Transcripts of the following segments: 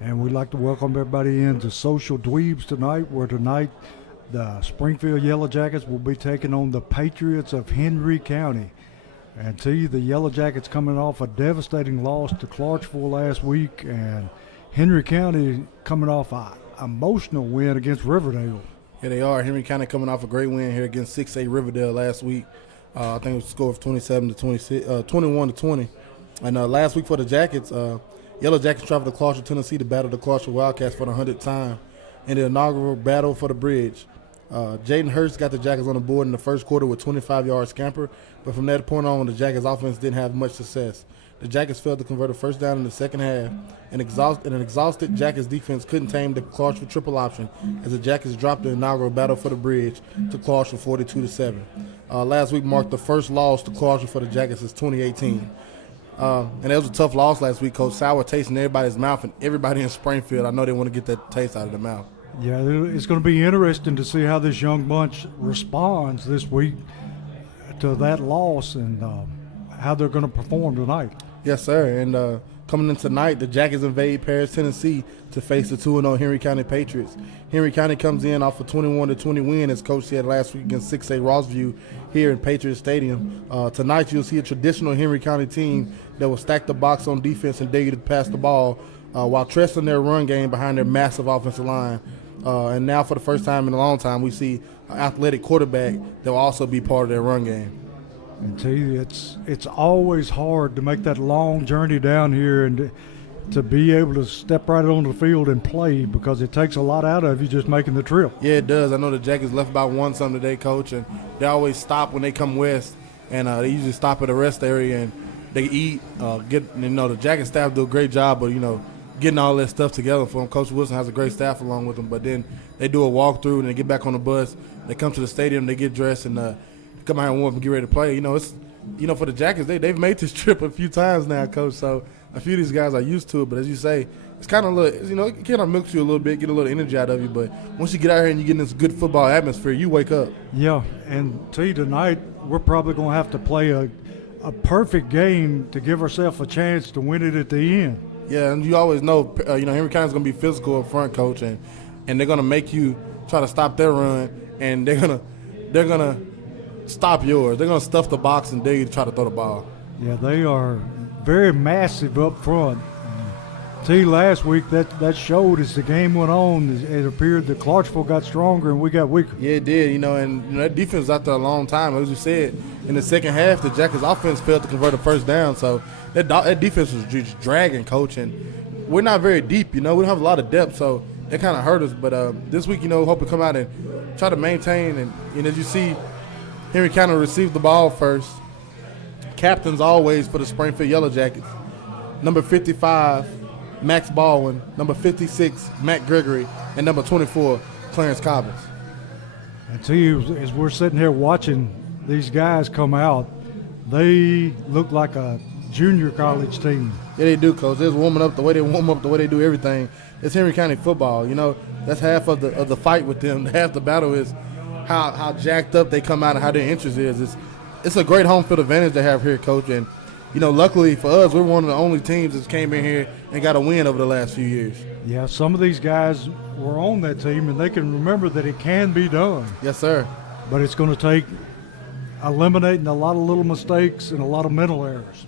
And we'd like to welcome everybody into Social Dweebs tonight, where tonight the Springfield Yellow Jackets will be taking on the Patriots of Henry County. And to you, the Yellow Jackets coming off a devastating loss to Clarksville last week, and Henry County coming off an emotional win against Riverdale. Yeah, they are. Henry County coming off a great win here against 6A Riverdale last week. I think it was a score of 21-20. And last week for the Jackets, Yellow Jackets traveled to Clarksville, Tennessee to battle the Clarksville Wildcats for the 100th time in the inaugural battle for the bridge. Jaden Hurst got the Jackets on the board in the first quarter with 25-yard scamper, but from that point on, the Jackets offense didn't have much success. The Jackets failed to convert a first down in the second half, and an exhausted Jackets defense couldn't tame the Clarksville triple option as the Jackets dropped the inaugural battle for the bridge to Clarksville 42-7. Last week marked the first loss to Clarksville for the Jackets since 2018. And it was a tough loss last week, Coach. Sour taste in everybody's mouth, and everybody in Springfield, I know they want to get that taste out of their mouth. Yeah, it's going to be interesting to see how this young bunch responds this week to that loss and how they're going to perform tonight. Yes, sir. And coming in tonight, the Jackets invade Paris, Tennessee to face the 2-0 Henry County Patriots. Henry County comes in off a 21-20 win, as Coach said last week, against 6A Rossview here in Patriot Stadium. Tonight, you'll see a traditional Henry County team that will stack the box on defense and dare you to pass the ball while trusting their run game behind their massive offensive line. And now, for the first time in a long time, we see an athletic quarterback that will also be part of their run game. And tell you, it's always hard to make that long journey down here and to be able to step right onto the field and play, because it takes a lot out of you just making the trip. Yeah, it does. I know the Jackets left about 1-something today, Coach, and they always stop when they come west, and they usually stop at the rest area and they eat. The Jackets staff do a great job of getting all that stuff together for them. Coach Wilson has a great staff along with them, but then they do a walkthrough and they get back on the bus. They come to the stadium, they get dressed, and come out and warm up and get ready to play. It's for the Jackets, they've made this trip a few times now, Coach. So a few of these guys are used to it. But as you say, it's kind of it kind of milks you a little bit, get a little energy out of you. But once you get out here and you get in this good football atmosphere, you wake up. Yeah, and tell you tonight, we're probably going to have to play a perfect game to give ourselves a chance to win it at the end. Yeah, and you always know, Henry County's going to be physical up front, Coach, and they're going to make you try to stop their run, and they're gonna stop yours. They're going to stuff the box and dare you to try to throw the ball. Yeah, they are very massive up front. Tell you, last week that showed as the game went on. It appeared that Clarksville got stronger and we got weaker. Yeah, it did. And that defense was out there a long time. As you said, in the second half, the Jackets' offense failed to convert a first down. So that defense was just dragging, Coach. And we're not very deep. We don't have a lot of depth, so that kind of hurt us. But this week, hope to come out and try to maintain. And as you see, Henry County received the ball first. Captains always for the Springfield Yellow Jackets. Number 55, Max Baldwin. Number 56, Matt Gregory. And number 24, Clarence Cobbins. And to you, as we're sitting here watching these guys come out, they look like a junior college team. Yeah, they do, Coach. They're warming up the way they warm up, the way they do everything. It's Henry County football. That's half of the fight with them. Half the battle is how jacked up they come out and how their interest is. It's a great home field advantage they have here, Coach. And, luckily for us, we're one of the only teams that came in here and got a win over the last few years. Yeah, some of these guys were on that team, and they can remember that it can be done. Yes, sir. But it's going to take eliminating a lot of little mistakes and a lot of mental errors.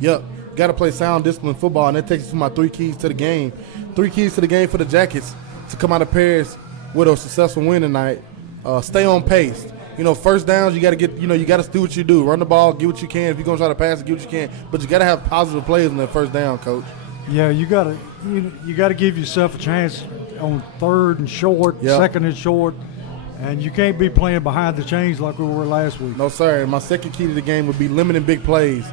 Yep. Got to play sound, disciplined football, and that takes us to my 3 keys to the game. 3 keys to the game for the Jackets to come out of Paris with a successful win tonight. Stay on pace. First downs, you got to get, you got to do what you do. Run the ball, get what you can. If you're going to try to pass it, get what you can. But you got to have positive plays on that first down, Coach. Yeah, you got to give yourself a chance on third and short, second and short, and you can't be playing behind the chains like we were last week. No, sir. And my second key to the game would be limiting big plays.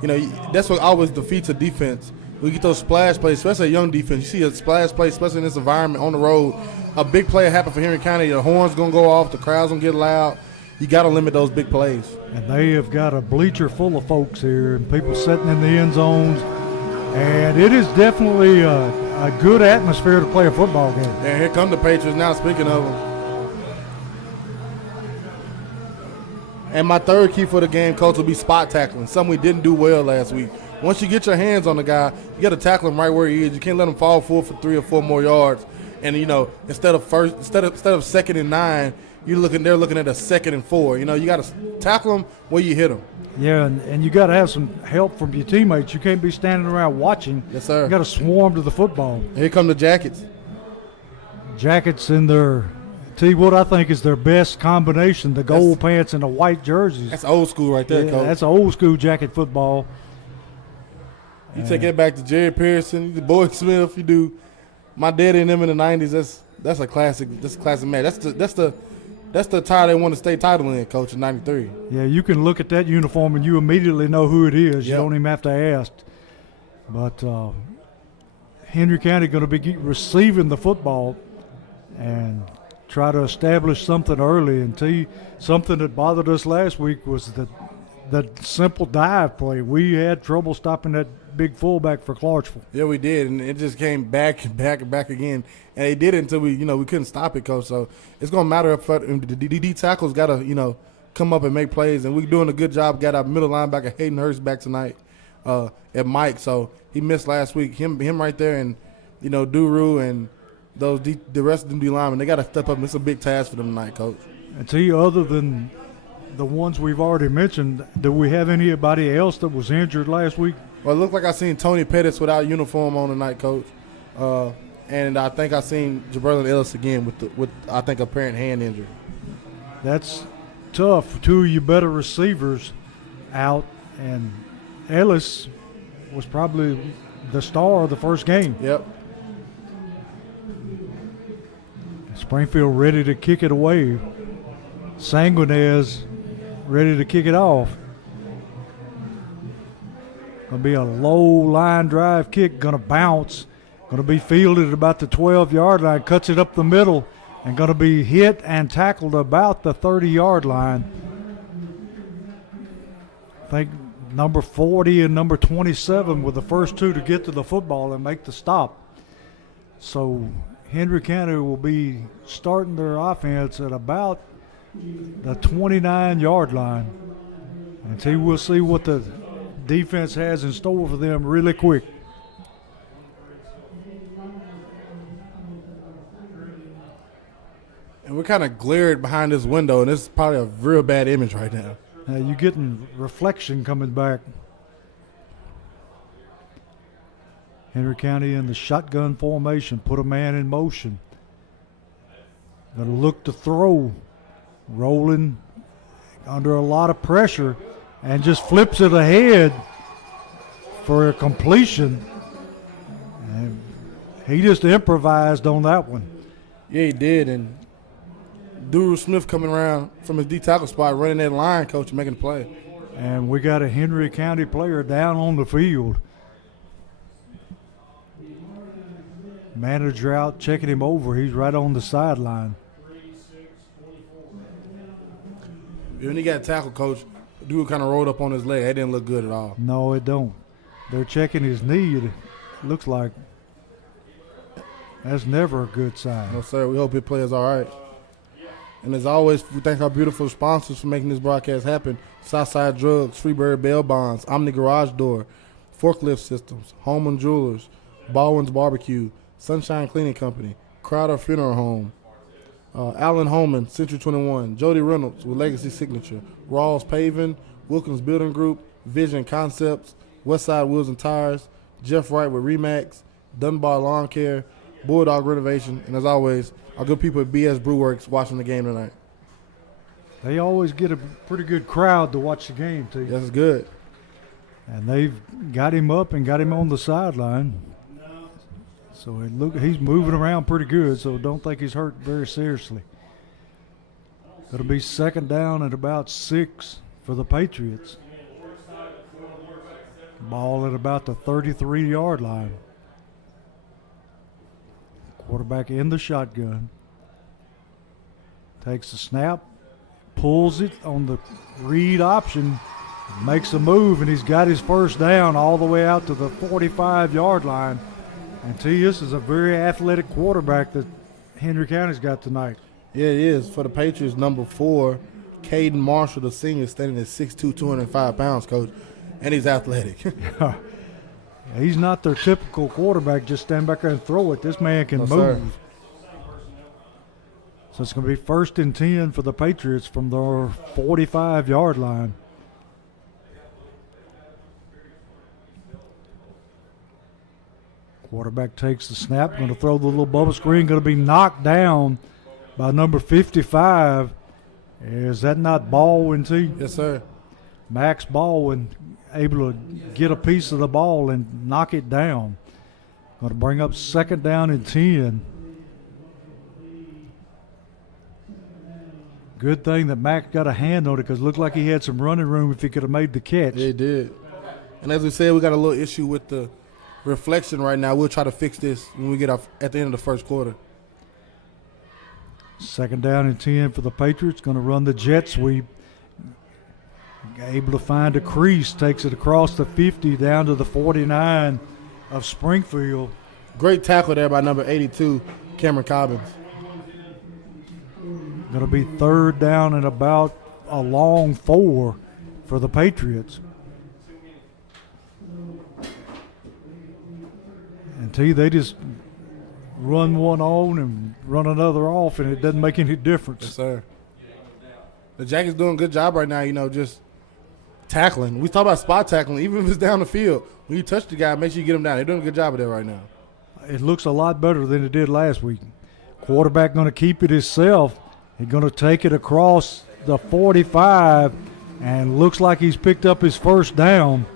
That's what always defeats a defense. We get those splash plays, especially a young defense. You see a splash play, especially in this environment on the road. A big play happen for Henry County. The horn's going to go off. The crowd's going to get loud. You got to limit those big plays. And they have got a bleacher full of folks here and people sitting in the end zones. And it is definitely a good atmosphere to play a football game. And here come the Patriots now, speaking of them. And my third key for the game, coach, will be spot tackling, something we didn't do well last week. Once you get your hands on the guy, you got to tackle him right where he is. You can't let him fall forward for 3 or 4 more yards. And instead of 2nd and 9, they're looking at a 2nd and 4. You got to tackle him where you hit him. Yeah, and you got to have some help from your teammates. You can't be standing around watching. Yes, sir. You got to swarm to the football. Here come the Jackets. Jackets in their, tell you what I think is their best combination, the gold pants and the white jerseys. That's old school right there, coach. That's old school Jacket football. You take it back to Jerry Pearson, the Boy Smith. You do my daddy and them in the '90s. That's a classic. That's a classic match. That's the tie they won the state title in, coach, in '93. Yeah, you can look at that uniform and you immediately know who it is. You don't even have to ask. But Henry County going to be receiving the football and try to establish something early. And something that bothered us last week was the simple dive play. We had trouble stopping that big fullback for Clarksville. Yeah, we did, and it just came back and back and back again. And they did it until we couldn't stop it, coach. So it's gonna matter if the D tackles got to come up and make plays, and we're doing a good job. Got our middle linebacker Hayden Hurst back tonight at Mike. So he missed last week. Him right there, and Duru and the rest of them D linemen, they got to step up. It's a big task for them tonight, coach. And to you, other than the ones we've already mentioned, do we have anybody else that was injured last week? Well, it looked like I seen Tony Pettis without uniform on tonight, coach. And I think I seen Jabrillin Ellis again with I think apparent hand injury. That's tough. 2 of your better receivers out, and Ellis was probably the star of the first game. Yep. Springfield ready to kick it away. Sanguinez ready to kick it off. Going to be a low line drive kick, going to bounce, going to be fielded at about the 12-yard line, cuts it up the middle, and going to be hit and tackled about the 30-yard line. I think number 40 and number 27 were the first 2 to get to the football and make the stop. So Henry County will be starting their offense at about the 29-yard line. And we'll see what the defense has in store for them really quick. And we're kind of glared behind this window, and this is probably a real bad image right now. You're getting reflection coming back. Henry County in the shotgun formation, put a man in motion. Going to look to throw, rolling under a lot of pressure, and just flips it ahead for a completion. And he just improvised on that one. Yeah, he did. And Duru Smith coming around from his D tackle spot, running that line, coach, making the play. And we got a Henry County player down on the field. Manager out checking him over. He's right on the sideline. When he got tackled, coach, Duru kind of rolled up on his leg. That didn't look good at all. No, it don't. They're checking his knee. It looks like that's never a good sign. No, sir. We hope his play is all right. And as always, we thank our beautiful sponsors for making this broadcast happen. Southside Drugs, Freebird Bail Bonds, Omni Garage Door, Forklift Systems, Holman Jewelers, Baldwin's Barbecue, Sunshine Cleaning Company, Crowder Funeral Home, Allen Holman, Century 21, Jody Reynolds with Legacy Signature, Rawls Paving, Wilkins Building Group, Vision Concepts, Westside Wheels and Tires, Jeff Wright with Remax, Dunbar Lawn Care, Bulldog Renovation, and as always, our good people at BS Brewworks watching the game tonight. They always get a pretty good crowd to watch the game, too. That's good. And they've got him up and got him on the sideline. So he's moving around pretty good, so don't think he's hurt very seriously. It'll be second down at about 6 for the Patriots. Ball at about the 33-yard line. Quarterback in the shotgun. Takes the snap, pulls it on the read option, makes a move, and he's got his first down all the way out to the 45-yard line. And this is a very athletic quarterback that Henry County's got tonight. Yeah, it is. For the Patriots, number 4, Caden Marshall, the senior, standing at 6'2", 205 pounds, Coach, and he's athletic. He's not their typical quarterback, just stand back there and throw it. This man can No, move. sir. So it's going to be 1st and 10 for the Patriots from their 45-yard line. Quarterback takes the snap, going to throw the little bubble screen, going to be knocked down by number 55. Is that not Baldwin, T? Yes, sir. Max Baldwin able to get a piece of the ball and knock it down. Going to bring up 2nd down and 10. Good thing that Max got a hand on it because it looked like he had some running room if he could have made the catch. Yeah, he did. And as we said, we got a little issue with the reflection right now. We'll try to fix this when we get off at the end of the first quarter. 2nd down and 10 for the Patriots. Going to run the jet sweep. Able to find a crease. Takes it across the 50 down to the 49 of Springfield. Great tackle there by number 82, Cameron Cobbins. Going to be 3rd down and about a long 4 for the Patriots. And they just run one on and run another off, and it doesn't make any difference. Yes, sir. The Jackets doing a good job right now, just tackling. We talk about spot tackling, even if it's down the field. When you touch the guy, make sure you get him down. They're doing a good job of that right now. It looks a lot better than it did last week. Quarterback going to keep it himself. He's going to take it across the 45, and looks like he's picked up his 1st down.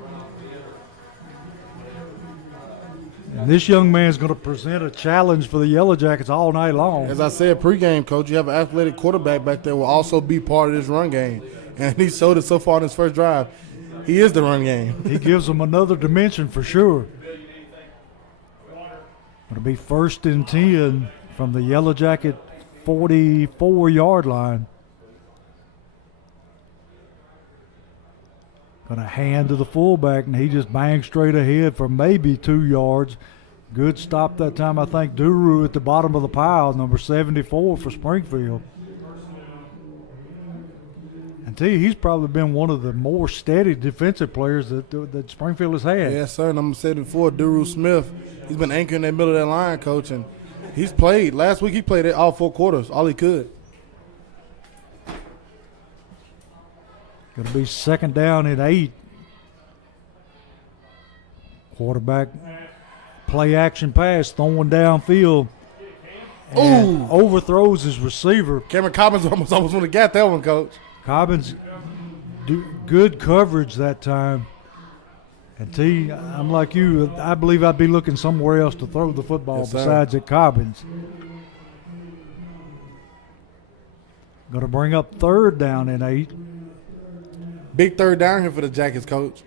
And this young man's going to present a challenge for the Yellow Jackets all night long. As I said pregame, Coach, you have an athletic quarterback back there will also be part of this run game. And he showed it so far in his first drive. He is the run game. He gives them another dimension for sure. It'll be 1st and 10 from the Yellow Jacket 44-yard line. Going to hand to the fullback, and he just bangs straight ahead for maybe 2 yards. Good stop that time, I think. Duru at the bottom of the pile, number 74 for Springfield. And he's probably been one of the more steady defensive players that Springfield has had. Yes, sir. Number 74, Duru Smith. He's been anchoring that middle of that line, Coach, and he's played. Last week he played all 4 quarters, all he could. Going to be 2nd down and 8. Quarterback play action pass, throwing downfield. And overthrows his receiver. Cameron Cobbins almost would have got that one, Coach. Cobbins, good coverage that time. And I'm like you. I believe I'd be looking somewhere else to throw the football besides at Cobbins. Going to bring up 3rd down and 8. Big 3rd down here for the Jackets, Coach.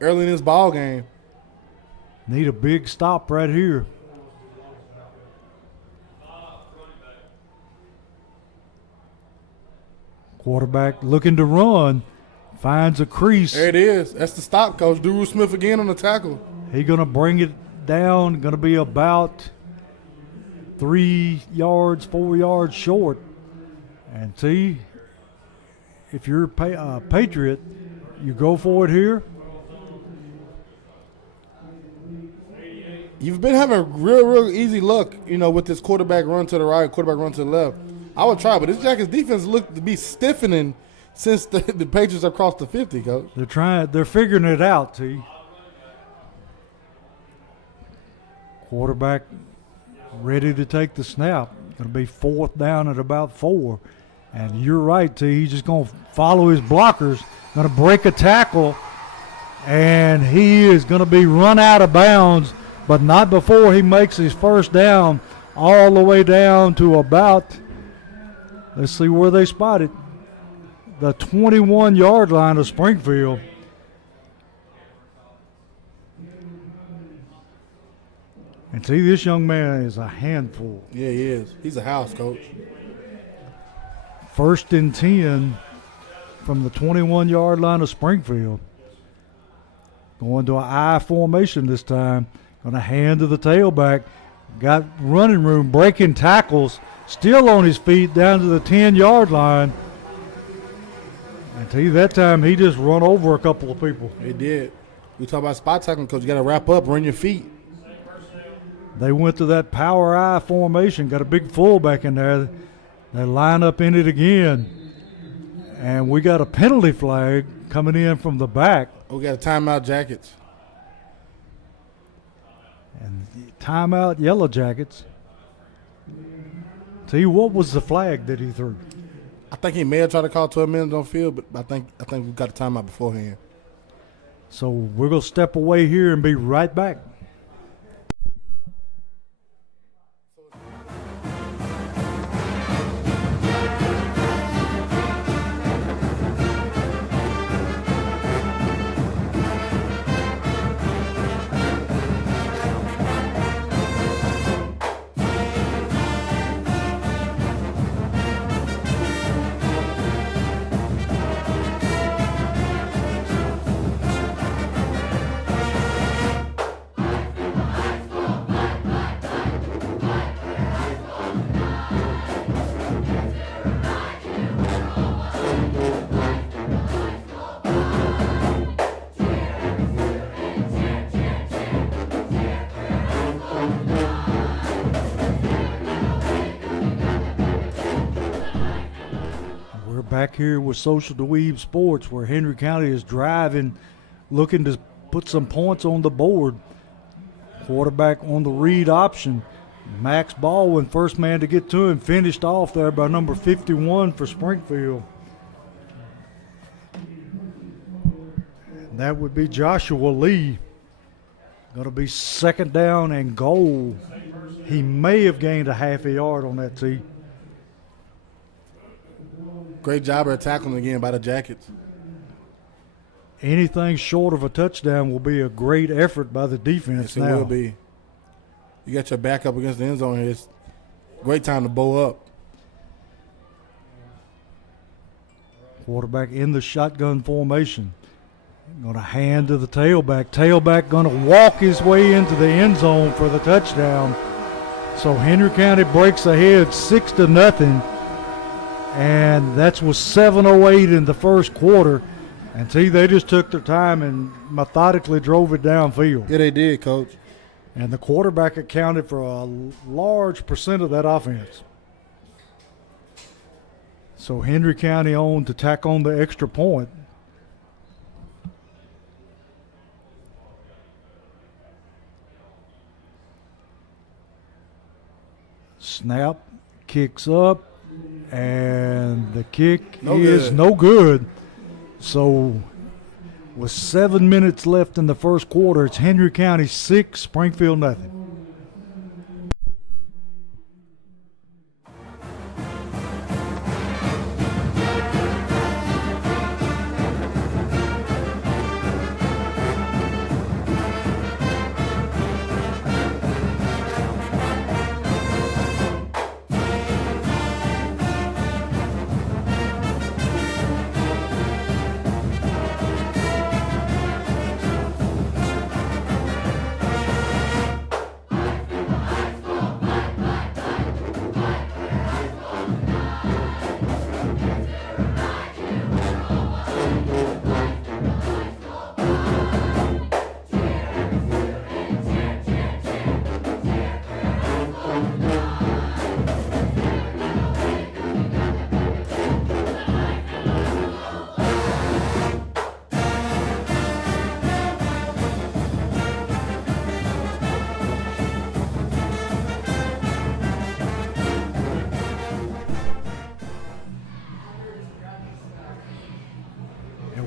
Early in this ball game. Need a big stop right here. Quarterback looking to run. Finds a crease. There it is. That's the stop, Coach. Duru Smith again on the tackle. He's going to bring it down. Going to be about 3 yards, 4 yards short. And if you're a Patriot, you go for it here. You've been having real easy luck, with this quarterback run to the right, quarterback run to the left. I would try, but this Jackets defense looked to be stiffening since the Patriots have crossed the 50, Coach. They're figuring it out, Quarterback ready to take the snap. Going to be 4th down at about 4. And you're right, He's just going to follow his blockers. Going to break a tackle. And he is going to be run out of bounds, but not before he makes his 1st down all the way down to about, let's see where they spot it, the 21-yard line of Springfield. And this young man is a handful. Yeah, he is. He's a house, Coach. 1st and 10 from the 21-yard line of Springfield. Going to an I formation this time. Going to hand to the tailback. Got running room, breaking tackles. Still on his feet down to the 10-yard line. And to you, that time he just run over a couple of people. They did. We talk about spot tackling because you got to wrap up, run your feet. They went to that power I formation, got a big fullback in there. They line up in it again. And we got a penalty flag coming in from the back. We got a timeout, Jackets. And timeout, Yellow Jackets. Tell you, what was the flag that he threw? I think he may have tried to call 12 minutes on field, but I think we got a timeout beforehand. So we're going to step away here and be right back. Back here with Social Dweeb Sports, where Henry County is driving, looking to put some points on the board. Quarterback on the read option. Max Baldwin, first man to get to him, finished off there by number 51 for Springfield. And that would be Joshua Lee. Going to be second down and goal. He may have gained a half a yard on that tee. Great job of tackling again by the Jackets. Anything short of a touchdown will be a great effort by the defense. Yes, it will be. You got your back up against the end zone here. It's a great time to bow up. Quarterback in the shotgun formation. Going to hand to the tailback. Tailback going to walk his way into the end zone for the touchdown. So Henry County breaks ahead 6-0. And that was 7:08 in the first quarter. And see, they just took their time and methodically drove it downfield. Yeah, they did, Coach. And the quarterback accounted for a large percent of that offense. So Henry County on to tack on the extra point. Snap, kicks up. And the kick is no good. So with 7 minutes left in the first quarter, it's Henry County 6, Springfield nothing.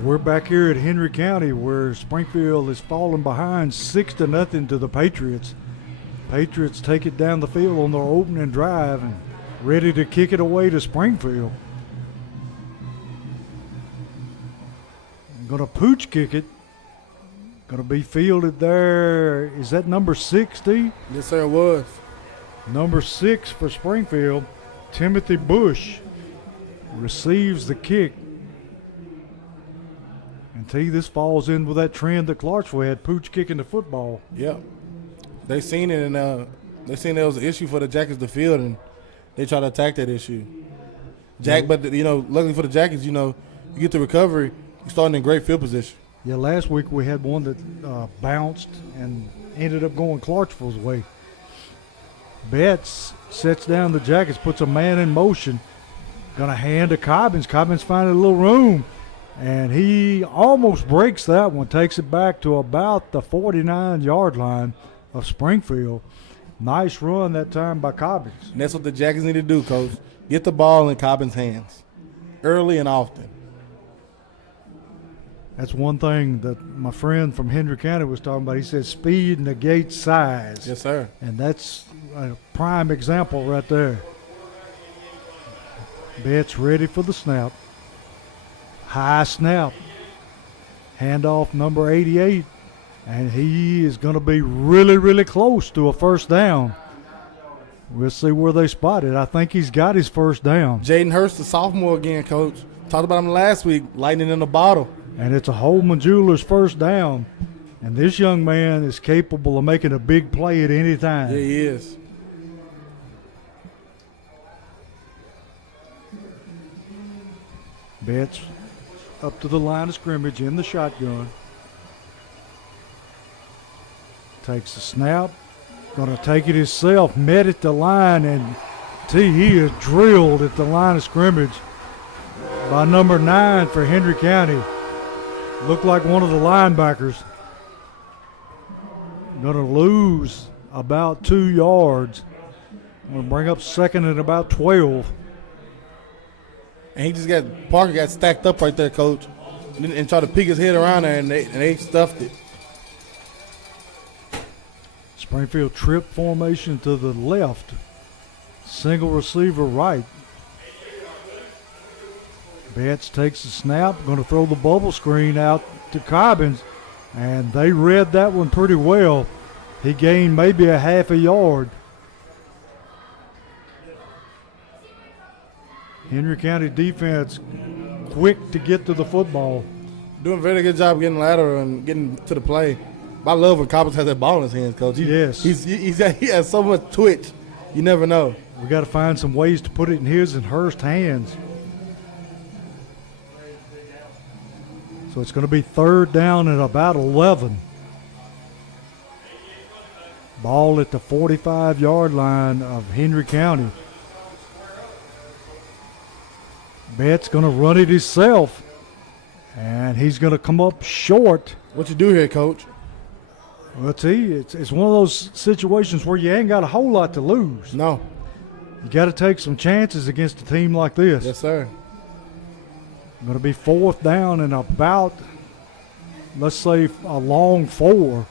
We're back here at Henry County, where Springfield is falling behind 6-0 to the Patriots. Patriots take it down the field on their opening drive and ready to kick it away to Springfield. Going to pooch kick it. Going to be fielded there. Is that number 6, Steve? Yes, sir, it was. Number 6 for Springfield, Timothy Bush, receives the kick. And this falls in with that trend that Clarksville had, pooch kicking the football. Yeah. They seen it, and they seen there was an issue for the Jackets to field, and they try to attack that issue. But, luckily for the Jackets, You get the recovery, you're starting in great field position. Yeah, last week we had one that bounced and ended up going Clarksville's way. Betts sets down the Jackets, puts a man in motion. Going to hand to Cobbins. Cobbins finding a little room, and he almost breaks that one, takes it back to about the 49-yard line of Springfield. Nice run that time by Cobbins. And that's what the Jackets need to do, Coach. Get the ball in Cobbins' hands early and often. That's one thing that my friend from Henry County was talking about. He said speed negates size. Yes, sir. And that's a prime example right there. Betts ready for the snap. High snap. Handoff number 88. And he is going to be really, really close to a first down. We'll see where they spot it. I think he's got his first down. Jaden Hurst, the sophomore again, Coach. Talked about him last week, lightning in the bottle. And it's a Holman Jewelers first down. And this young man is capable of making a big play at any time. Yeah, he is. Betts up to the line of scrimmage in the shotgun. Takes the snap. Going to take it himself. Met at the line, and he is drilled at the line of scrimmage by number 9 for Henry County. Looked like one of the linebackers. Going to lose about 2 yards. Going to bring up second and about 12. And he just Parker got stacked up right there, Coach, and tried to peek his head around there, and they stuffed it. Springfield trip formation to the left. Single receiver right. Betts takes the snap. Going to throw the bubble screen out to Cobbins. And they read that one pretty well. He gained maybe a half a yard. Henry County defense quick to get to the football. Doing a very good job getting lateral and getting to the play. I love when Cobbins has that ball in his hands, Coach. He has so much twitch. You never know. We got to find some ways to put it in his and Hurst's hands. So it's going to be third down at about 11. Ball at the 45-yard line of Henry County. Betts going to run it himself, and he's going to come up short. What you do here, Coach? Well, it's one of those situations where you ain't got a whole lot to lose. No. You got to take some chances against a team like this. Yes, sir. Going to be fourth down and about, let's say, a long 4.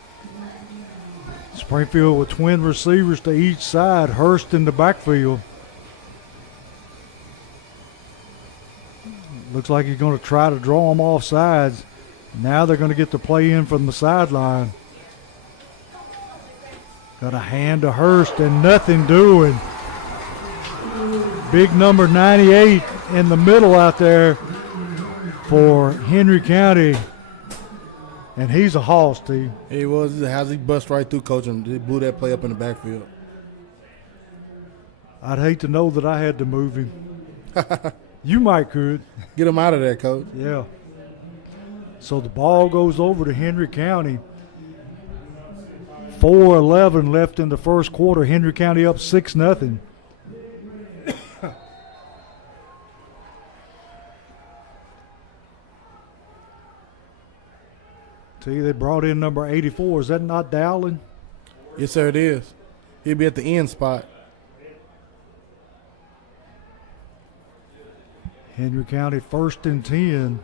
Springfield with twin receivers to each side. Hurst in the backfield. Looks like he's going to try to draw them off sides. Now they're going to get the play in from the sideline. Got a hand to Hurst and nothing doing. Big number 98 in the middle out there for Henry County. And he's a hoss, T. He was. How's he bust right through, Coach, and he blew that play up in the backfield. I'd hate to know that I had to move him. You might could. Get him out of there, Coach. Yeah. So the ball goes over to Henry County. 4:11 left in the first quarter. Henry County up 6-0. See, they brought in number 84. Is that not Dowling? Yes, sir, it is. He'll be at the end spot. Henry County 1st and 10.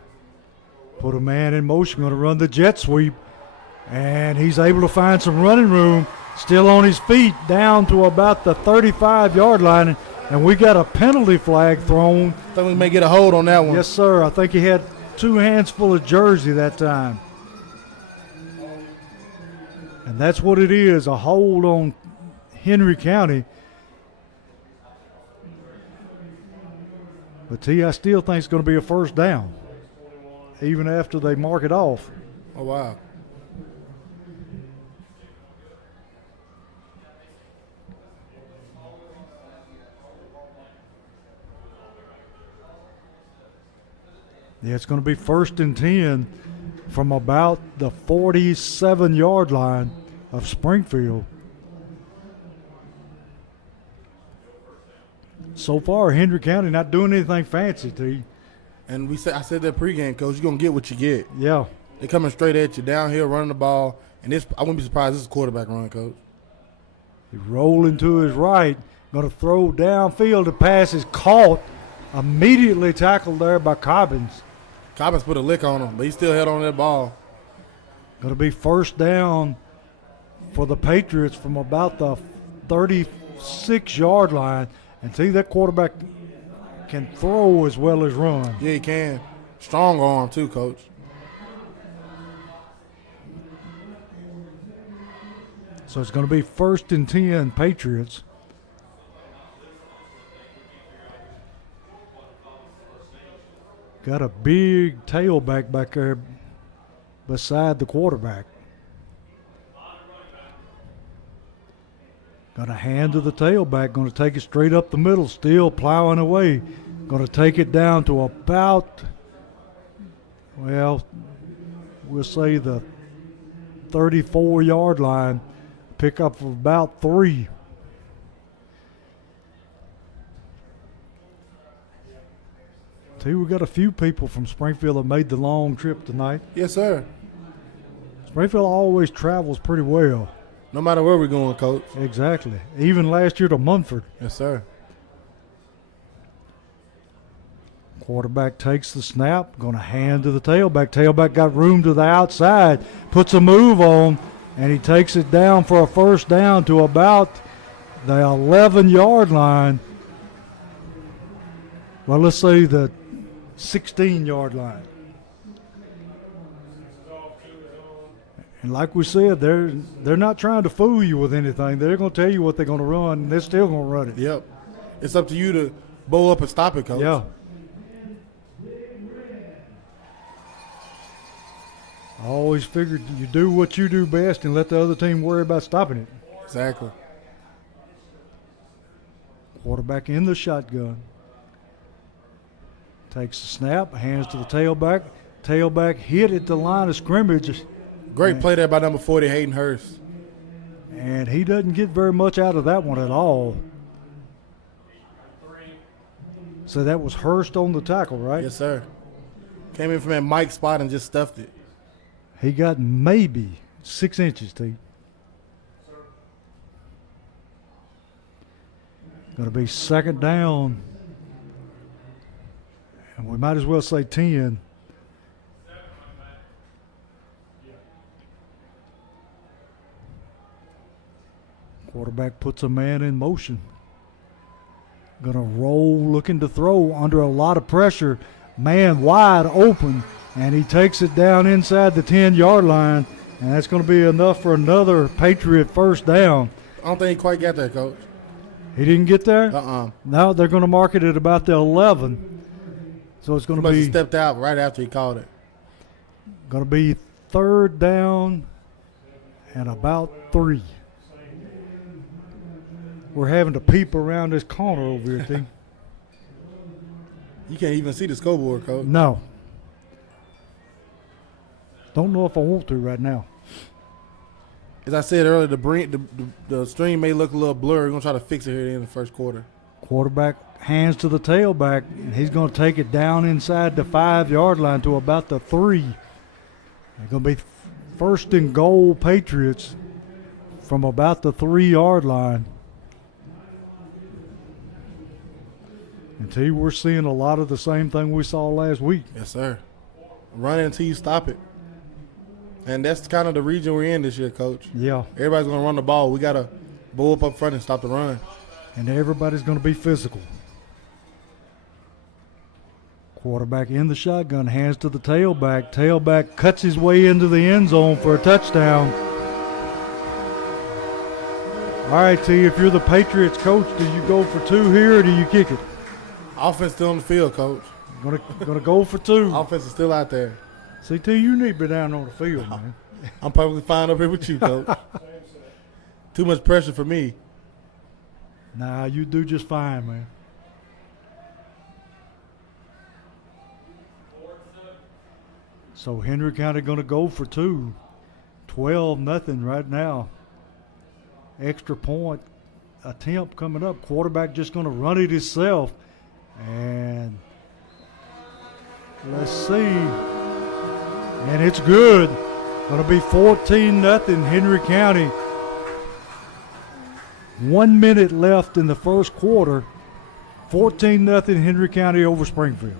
Put a man in motion, going to run the jet sweep. And he's able to find some running room. Still on his feet, down to about the 35-yard line. And we got a penalty flag thrown. I think we may get a hold on that one. Yes, sir. I think he had 2 hands full of jersey that time. And that's what it is, a hold on Henry County. But I still think it's going to be a first down, even after they mark it off. Oh, wow. Yeah, it's going to be 1st and 10 from about the 47-yard line of Springfield. So far, Henry County not doing anything fancy, T. And I said that pregame, Coach, you're going to get what you get. Yeah. They're coming straight at you, downhill, running the ball. And I wouldn't be surprised this is a quarterback run, Coach. He's rolling to his right, going to throw downfield. The pass is caught, immediately tackled there by Cobbins. Cobbins put a lick on him, but he still held on that ball. Going to be 1st down for the Patriots from about the 36-yard line. And see, that quarterback can throw as well as run. Yeah, he can. Strong arm, too, Coach. So it's going to be 1st and 10 Patriots. Got a big tailback back there beside the quarterback. Got a hand to the tailback, going to take it straight up the middle, still plowing away. Going to take it down to about, well, we'll say the 34-yard line. Pick up of about 3. See, we got a few people from Springfield that made the long trip tonight. Yes, sir. Springfield always travels pretty well. No matter where we're going, Coach. Exactly. Even last year to Munford. Yes, sir. Quarterback takes the snap, going to hand to the tailback. Tailback got room to the outside, puts a move on, and he takes it down for a 1st down to about the 11-yard line. Well, let's say the 16-yard line. And like we said, they're not trying to fool you with anything. They're going to tell you what they're going to run, and they're still going to run it. Yep. It's up to you to bow up and stop it, Coach. Yeah. I always figured you do what you do best and let the other team worry about stopping it. Exactly. Quarterback in the shotgun. Takes the snap, hands to the tailback. Tailback hit at the line of scrimmage. Great play there by number 40, Hayden Hurst. And he doesn't get very much out of that one at all. So that was Hurst on the tackle, right? Yes, sir. Came in from that Mike spot and just stuffed it. He got maybe 6 inches, T. Going to be 2nd down. And we might as well say 10. Quarterback puts a man in motion. Going to roll, looking to throw under a lot of pressure. Man wide open, and he takes it down inside the 10-yard line, and that's going to be enough for another Patriot 1st down. I don't think he quite got there, Coach. He didn't get there? Uh-uh. No, they're going to mark it at about the 11. So it's going to be stepped out right after he called it. Going to be 3rd down and about 3. We're having to peep around this corner over here, T. You can't even see the scoreboard, Coach. No. Don't know if I want to right now. As I said earlier, the stream may look a little blurry. We're going to try to fix it here in the 1st quarter. Quarterback hands to the tailback, and he's going to take it down inside the 5-yard line to about the 3. It's going to be 1st and goal Patriots from about the 3-yard line. And T, we're seeing a lot of the same thing we saw last week. Yes, sir. Run it until you stop it. And that's kind of the region we're in this year, Coach. Yeah. Everybody's going to run the ball. We got to bow up front and stop the run. And everybody's going to be physical. Quarterback in the shotgun, hands to the tailback. Tailback cuts his way into the end zone for a touchdown. All right, T, if you're the Patriots coach, do you go for 2 here or do you kick it? Offense still on the field, Coach. Gonna go for 2. Offense is still out there. See, T, you need to be down on the field, man. I'm perfectly fine up here with you, Coach. Too much pressure for me. Nah, you do just fine, man. So Henry County going to go for two. 12-0 right now. Extra point attempt coming up. Quarterback just going to run it himself. And let's see. And it's good. Going to be 14-0 Henry County. 1 minute left in the first quarter. 14-0 Henry County over Springfield.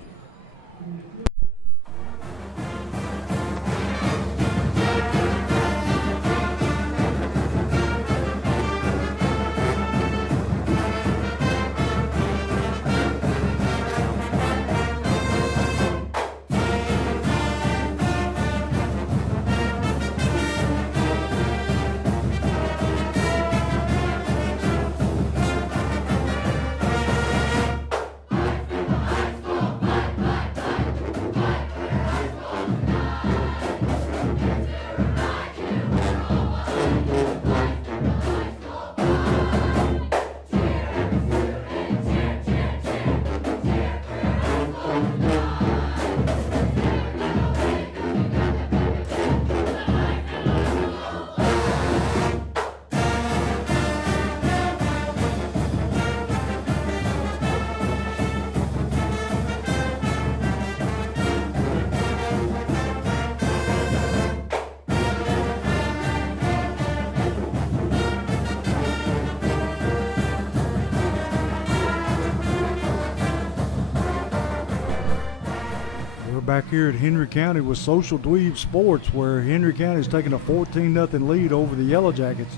Back here at Henry County with Social Dweeb Sports, where Henry County is taking a 14-0 lead over the Yellow Jackets.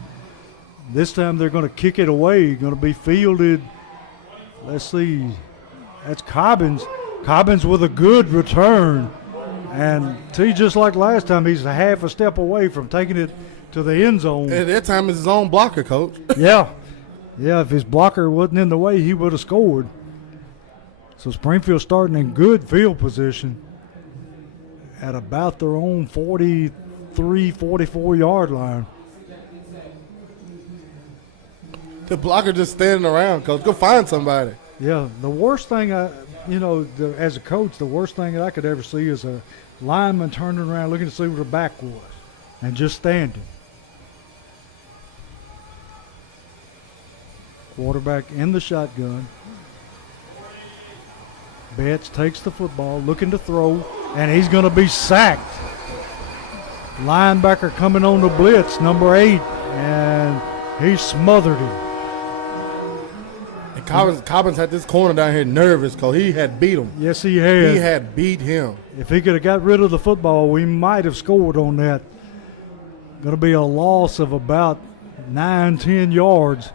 This time they're going to kick it away. Going to be fielded. Let's see. That's Cobbins. Cobbins with a good return. And see, just like last time, he's a half a step away from taking it to the end zone. At that time, it's his own blocker, Coach. Yeah. Yeah, if his blocker wasn't in the way, he would have scored. So Springfield starting in good field position at about their own 43, 44-yard line. The blocker just standing around, Coach. Go find somebody. Yeah, the worst thing, as a coach, the worst thing that I could ever see is a lineman turning around looking to see where the back was and just standing. Quarterback in the shotgun. Betts takes the football, looking to throw, and he's going to be sacked. Linebacker coming on the blitz, number 8, and he smothered him. And Cobbins had this corner down here nervous because he had beat him. Yes, he had. He had beat him. If he could have got rid of the football, we might have scored on that. Going to be a loss of about 9-10 yards.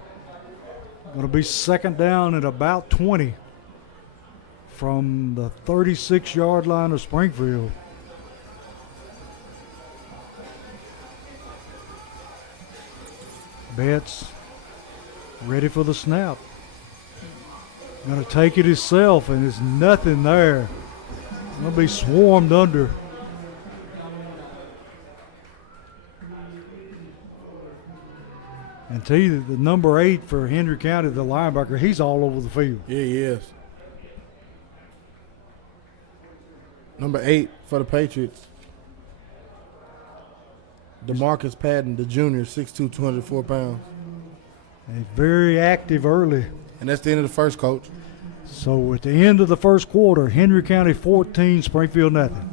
Going to be second down at about 20 from the 36-yard line of Springfield. Betts ready for the snap. Going to take it himself, and there's nothing there. Going to be swarmed under. And tell you the number 8 for Henry County, the linebacker, he's all over the field. Yeah, he is. Number 8 for the Patriots. DeMarcus Patton, the junior, 6'2", 204 pounds. And very active early. And that's the end of the first, Coach. So at the end of the first quarter, Henry County 14, Springfield nothing.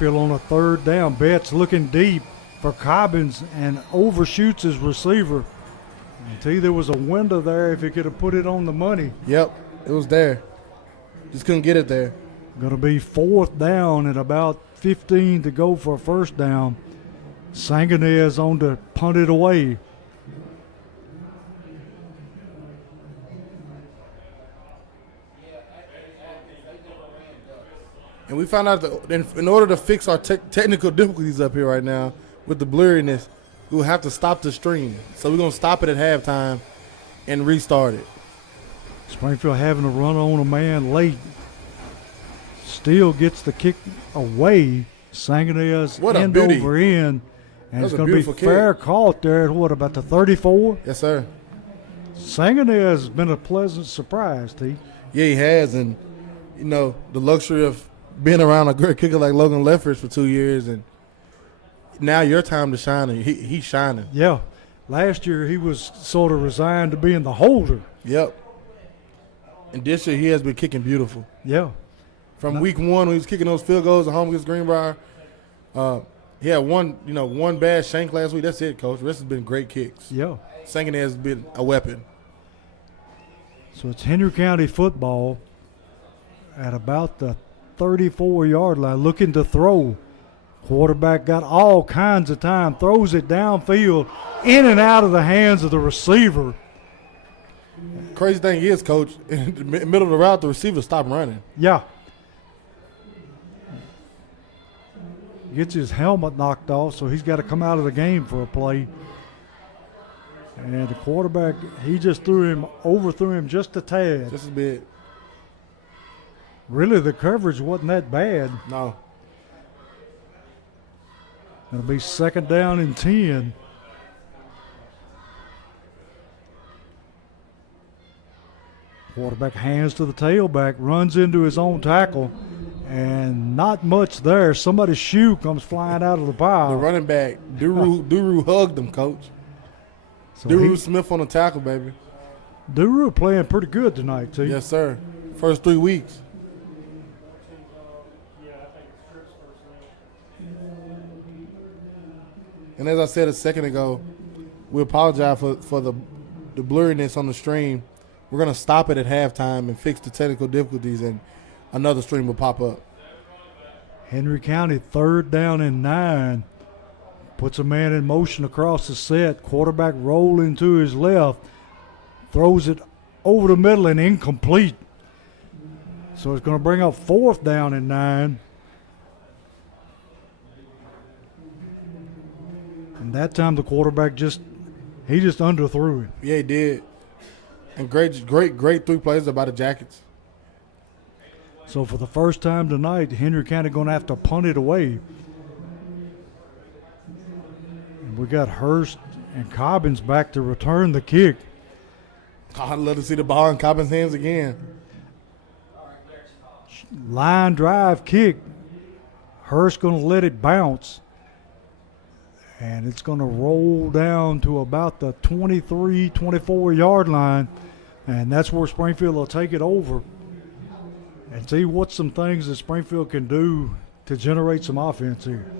Springfield on a third down. Betts looking deep for Cobbins and overshoots his receiver. I tell you, there was a window there if he could have put it on the money. Yep, it was there. Just couldn't get it there. Going to be fourth down and about 15 to go for a first down. Sangonez on to punt it away. And we found out that in order to fix our technical difficulties up here right now with the blurriness, we'll have to stop the stream. So we're going to stop it at halftime and restart it. Springfield having to run on a man late. Still gets the kick away. Sangonez What a end beauty. over end. And That it's was a going to be beautiful fair caught there at what, about the 34? Yes, sir. Sangonez has been a pleasant surprise, T. Yeah, he has. And, you know, the luxury of being around a great kicker like Logan Leffers for 2 years, and now your time to shine. And he's shining. Yeah. Last year he was sort of resigned to being the holder. Yep. And this year he has been kicking beautiful. Yeah. From week one when he was kicking those field goals at home against Greenbrier, he had one bad shank last week. That's it, Coach. The rest has been great kicks. Yeah. Sangonez has been a weapon. So it's Henry County football at about the 34-yard line, looking to throw. Quarterback got all kinds of time, throws it downfield, in and out of the hands of the receiver. Crazy thing is, Coach, in the middle of the route, the receiver stopped running. Yeah. Gets his helmet knocked off, so he's got to come out of the game for a play. And the quarterback, he just overthrew him just a tad. Just a bit. Really, the coverage wasn't that bad. No. It'll be second down and 10. Quarterback hands to the tailback, runs into his own tackle, and not much there. Somebody's shoe comes flying out of the pile. The running back, Duru hugged him, Coach. So Duru Smith on the tackle, baby. Duru playing pretty good tonight, too. Yes, sir. First 3 weeks. And as I said a second ago, we apologize for the blurriness on the stream. We're going to stop it at halftime and fix the technical difficulties, and another stream will pop up. Henry County, third down and 9. Puts a man in motion across the set. Quarterback rolling to his left. Throws it over the middle and incomplete. So it's going to bring up fourth down and 9. And that time the quarterback just underthrew it. Yeah, he did. And great 3 plays by the Jackets. So for the first time tonight, Henry County going to have to punt it away. And we got Hurst and Cobbins back to return the kick. I'd love to see the ball in Cobbins' hands again. Line drive kick. Hurst going to let it bounce. And it's going to roll down to about the 23, 24-yard line. And that's where Springfield will take it over. And see what some things that Springfield can do to generate some offense here.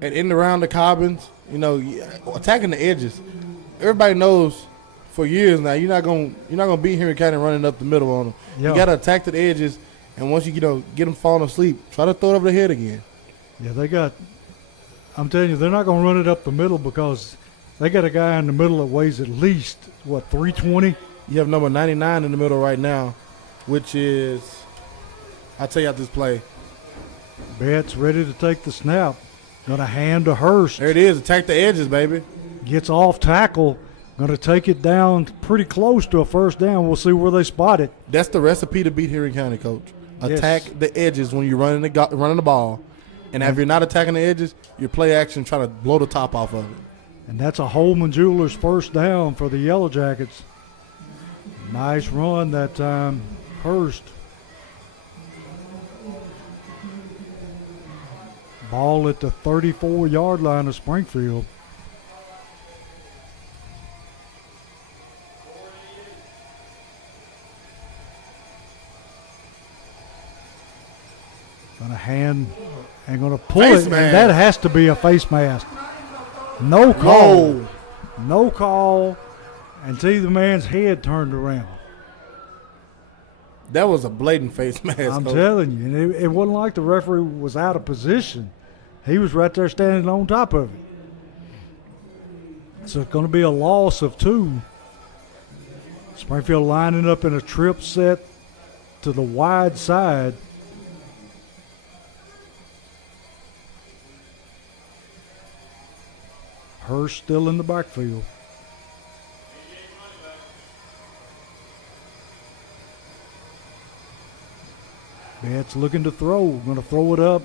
And in and around the Cobbins, attacking the edges. Everybody knows for years now you're not gonna beat Henry County running up the middle on them. Yeah. You got to attack the edges, and once you get them falling asleep, try to throw it over the head again. Yeah, I'm telling you, they're not going to run it up the middle because they got a guy in the middle that weighs at least, 320? You have number 99 in the middle right now, which is, I'll tell you out this play. Betts ready to take the snap. Going to hand to Hurst. There it is. Attack the edges, baby. Gets off tackle. Going to take it down pretty close to a first down. We'll see where they spot it. That's the recipe to beat Henry County, Coach. Yes. Attack the edges when you're running the ball. And if you're not attacking the edges, you're play action trying to blow the top off of it. And that's a Holman Jewelers first down for the Yellow Jackets. Nice run that time. Hurst. Ball at the 34-yard line of Springfield. Going to hand and going to pull Face it, mask. and that has to be a face mask. No call. Whoa. No call until the man's head turned around. That was a blatant face mask. I'm Coach. telling you, and it wasn't like the referee was out of position. He was right there standing on top of it. So it's going to be a loss of 2. Springfield lining up in a trip set to the wide side. Hurst still in the backfield. Betts looking to throw. Going to throw it up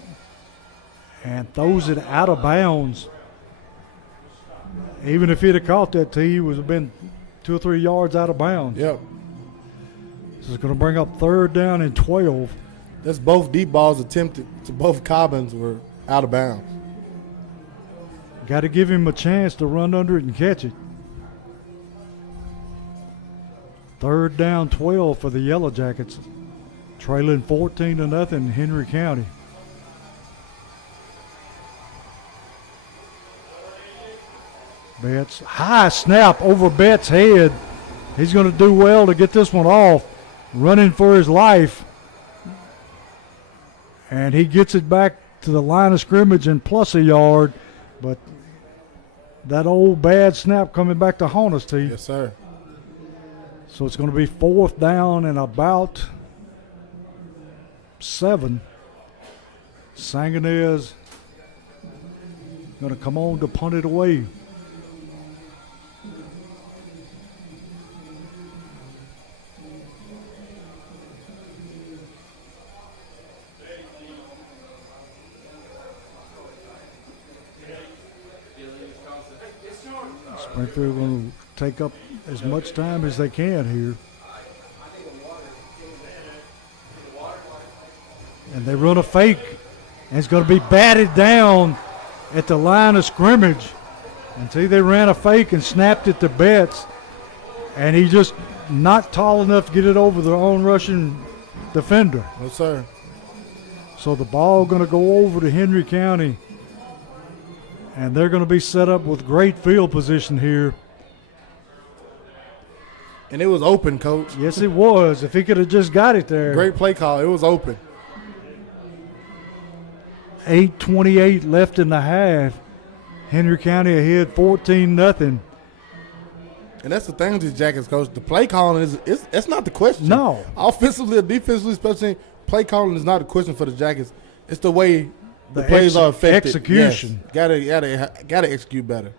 and throws it out of bounds. Even if he'd have caught that tee, he would have been 2 or 3 yards out of bounds. Yep. This is going to bring up 3rd down and 12. That's both deep balls attempted to both Cobbins were out of bounds. Got to give him a chance to run under it and catch it. 3rd down, 12 for the Yellow Jackets. Trailing 14-0 Henry County. Betts, high snap over Betts' head. He's going to do well to get this one off. Running for his life. And he gets it back to the line of scrimmage and plus a yard. But that old bad snap coming back to haunt us, T. Yes, sir. So it's going to be 4th down and about 7. Sangonez going to come on to punt it away. Springfield going to take up as much time as they can here. And they run a fake. And it's going to be batted down at the line of scrimmage. Until they ran a fake and snapped it to Betts. And he just not tall enough to get it over their own rushing defender. Yes, sir. So the ball going to go over to Henry County. And they're going to be set up with great field position here. And it was open, Coach. Yes, it was. If he could have just got it there. Great play call. It was open. 8:28 left in the half. Henry County ahead 14-0. And that's the thing with these Jackets, Coach. The play calling that's not the question. No. Offensively or defensively, especially, play calling is not the question for the Jackets. It's the way the plays are affected. Execution. Yes. Gotta execute better.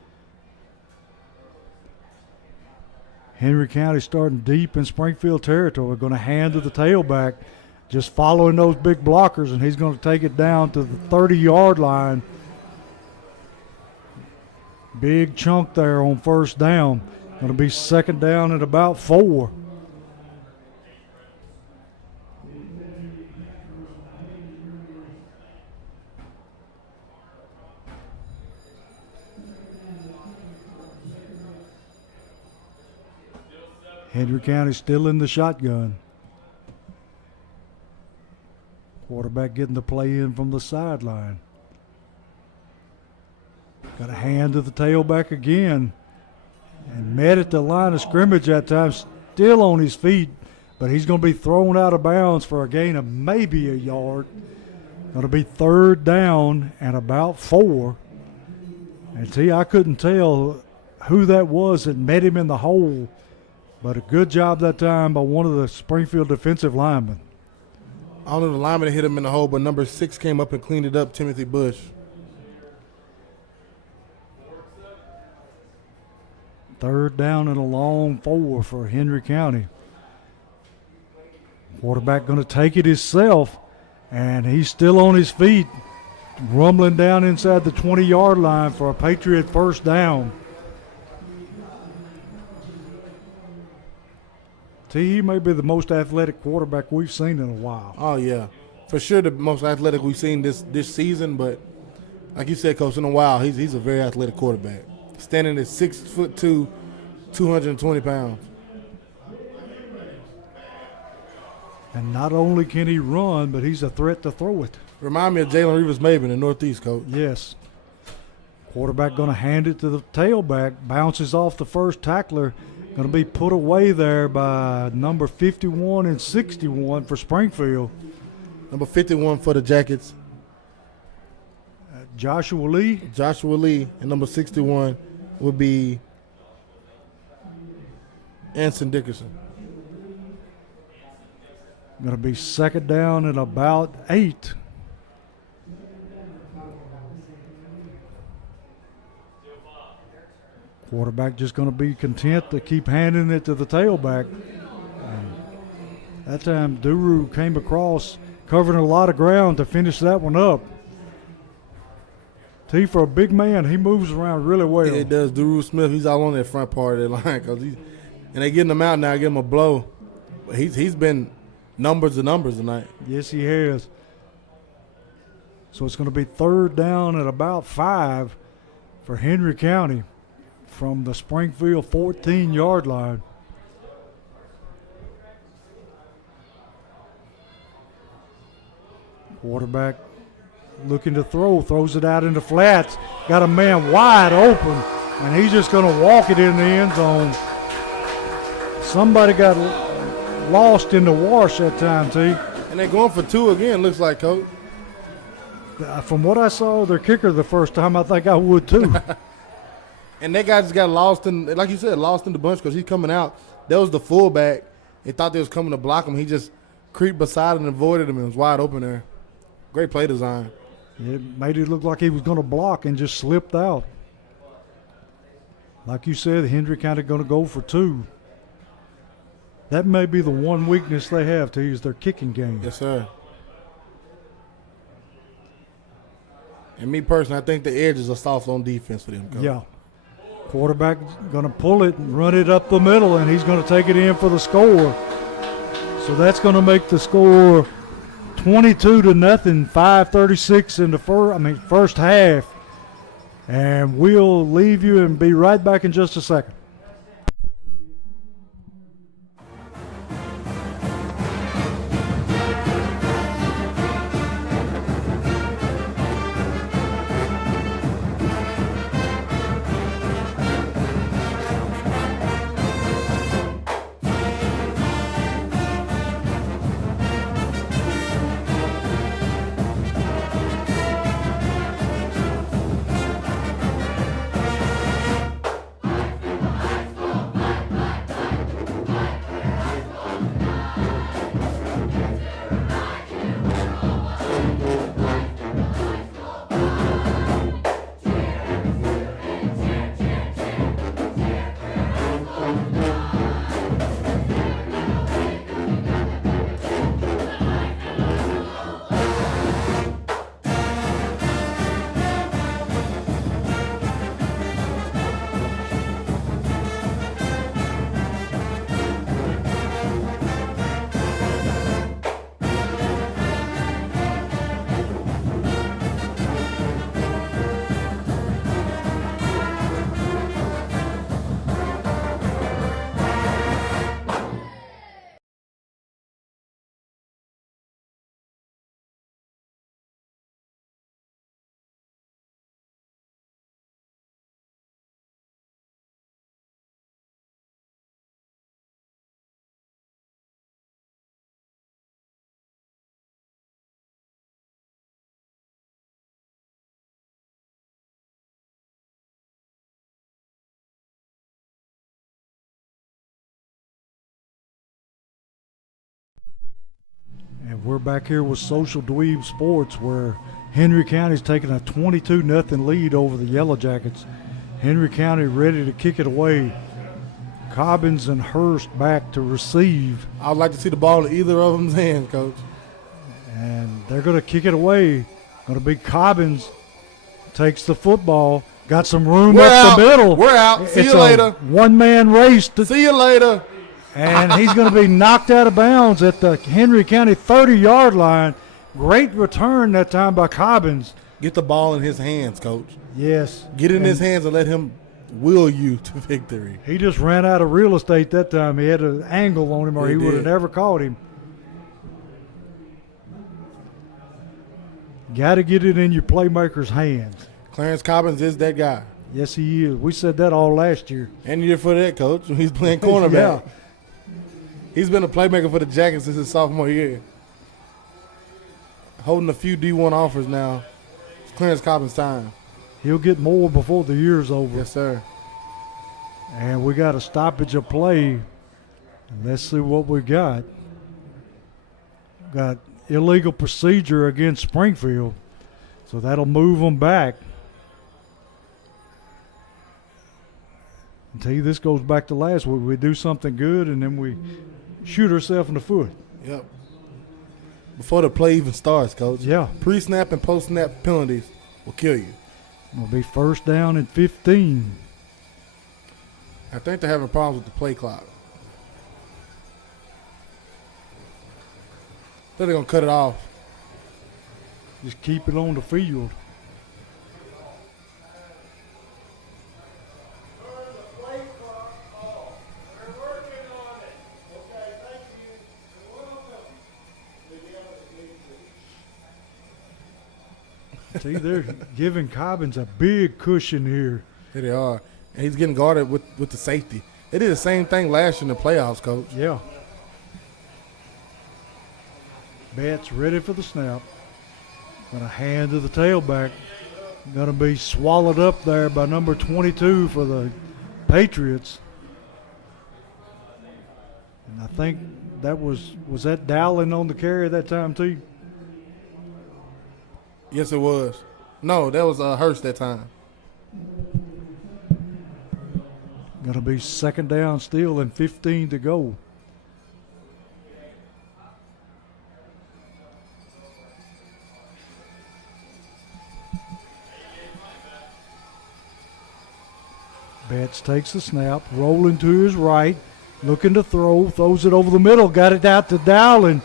Henry County starting deep in Springfield territory. Going to hand to the tailback, just following those big blockers, and he's going to take it down to the 30-yard line. Big chunk there on 1st down. Going to be 2nd down at about 4. Henry County still in the shotgun. Quarterback getting the play in from the sideline. Got a hand to the tailback again. And met at the line of scrimmage that time, still on his feet, but he's going to be thrown out of bounds for a gain of maybe a yard. Going to be 3rd down and about 4. And see, I couldn't tell who that was that met him in the hole. But a good job that time by one of the Springfield defensive linemen. I don't know the lineman that hit him in the hole, but number 6 came up and cleaned it up, Timothy Bush. 3rd down and a long 4 for Henry County. Quarterback going to take it himself, and he's still on his feet, rumbling down inside the 20-yard line for a Patriot 1st down. He may be the most athletic quarterback we've seen in a while. Oh, yeah. For sure the most athletic we've seen this season, but like you said, Coach, in a while, he's a very athletic quarterback. Standing at 6'2", 220 pounds. And not only can he run, but he's a threat to throw it. Remind me of Jalen Rivers-Maven in Northeast, Coach. Yes. Quarterback going to hand it to the tailback. Bounces off the first tackler. Going to be put away there by number 51 and 61 for Springfield. Number 51 for the Jackets, Joshua Lee. Joshua Lee, and number 61 would be Anson Dickerson. Going to be second down and about 8. Quarterback just going to be content to keep handing it to the tailback. And that time, Duru came across, covering a lot of ground to finish that one up. T, for a big man, he moves around really well. Yeah, it does. Duru Smith, he's all on that front part of that line. And they getting him out now, give him a blow. But he's been numbers and numbers tonight. Yes, he has. So it's going to be third down at about 5 for Henry County from the Springfield 14-yard line. Quarterback looking to throw, throws it out in the flats. Got a man wide open, and he's just going to walk it in the end zone. Somebody got lost in the wash that time, T. And they're going for 2 again, looks like, Coach. From what I saw, their kicker the first time, I think I would too. And that guy just got lost in, like you said, lost in the bunch because he's coming out. That was the fullback. They thought they was coming to block him. He just creeped beside and avoided him and was wide open there. Great play design. It made it look like he was going to block and just slipped out. Like you said, Hendry County going to go for 2. That may be the one weakness they have, to use their kicking game. Yes, sir. And me personally, I think the edges are soft on defense for them, Coach. Yeah. Quarterback going to pull it and run it up the middle, and he's going to take it in for the score. So that's going to make the score 22-0, 5:36 in the first half. And we'll leave you and be right back in just a second. And we're back here with Social Dweeb Sports, where Henry County's taking a 22-0 lead over the Yellow Jackets. Henry County ready to kick it away. Cobbins and Hurst back to receive. I would like to see the ball in either of them's hands, Coach. And they're going to kick it away. Going to be Cobbins. Takes the football. Got some room up the middle. We're out. See It's you a later. One-man race. See you later. And he's going to be knocked out of bounds at the Henry County 30-yard line. Great return that time by Cobbins. Get the ball in his hands, Coach. Yes. Get in his hands and let him will you to victory. He just ran out of real estate that time. He had an angle on him, or he would have never caught him. Got to get it in your playmaker's hands. Clarence Cobbins is that guy. Yes, he is. We said that all last year. And you're for that, coach. He's playing cornerback. Yeah. He's been a playmaker for the Jackets since his sophomore year. Holding a few D1 offers now. It's Clarence Cobbins' time. He'll get more before the year's over. Yes, sir. And we got a stoppage of play. And let's see what we got. Got illegal procedure against Springfield. So that'll move them back. I tell you, this goes back to last week. We do something good and then we shoot ourselves in the foot. Yep. Before the play even starts, coach. Yeah. Pre-snap and post-snap penalties will kill you. It'll be first down and 15. I think they're having problems with the play clock. They're going to cut it off. Just keep it on the field. See, they're giving Cobbins a big cushion here. Here they are. And he's getting guarded with the safety. They did the same thing last year in the playoffs, coach. Yeah. Betts ready for the snap. Going to hand to the tailback. Going to be swallowed up there by number 22 for the Patriots. And I think that was that Dowling on the carry that time too? Yes, it was. No, that was Hurst that time. Going to be second down still and 15 to go. Betts takes the snap, rolling to his right, looking to throw, throws it over the middle, got it out to Dowling.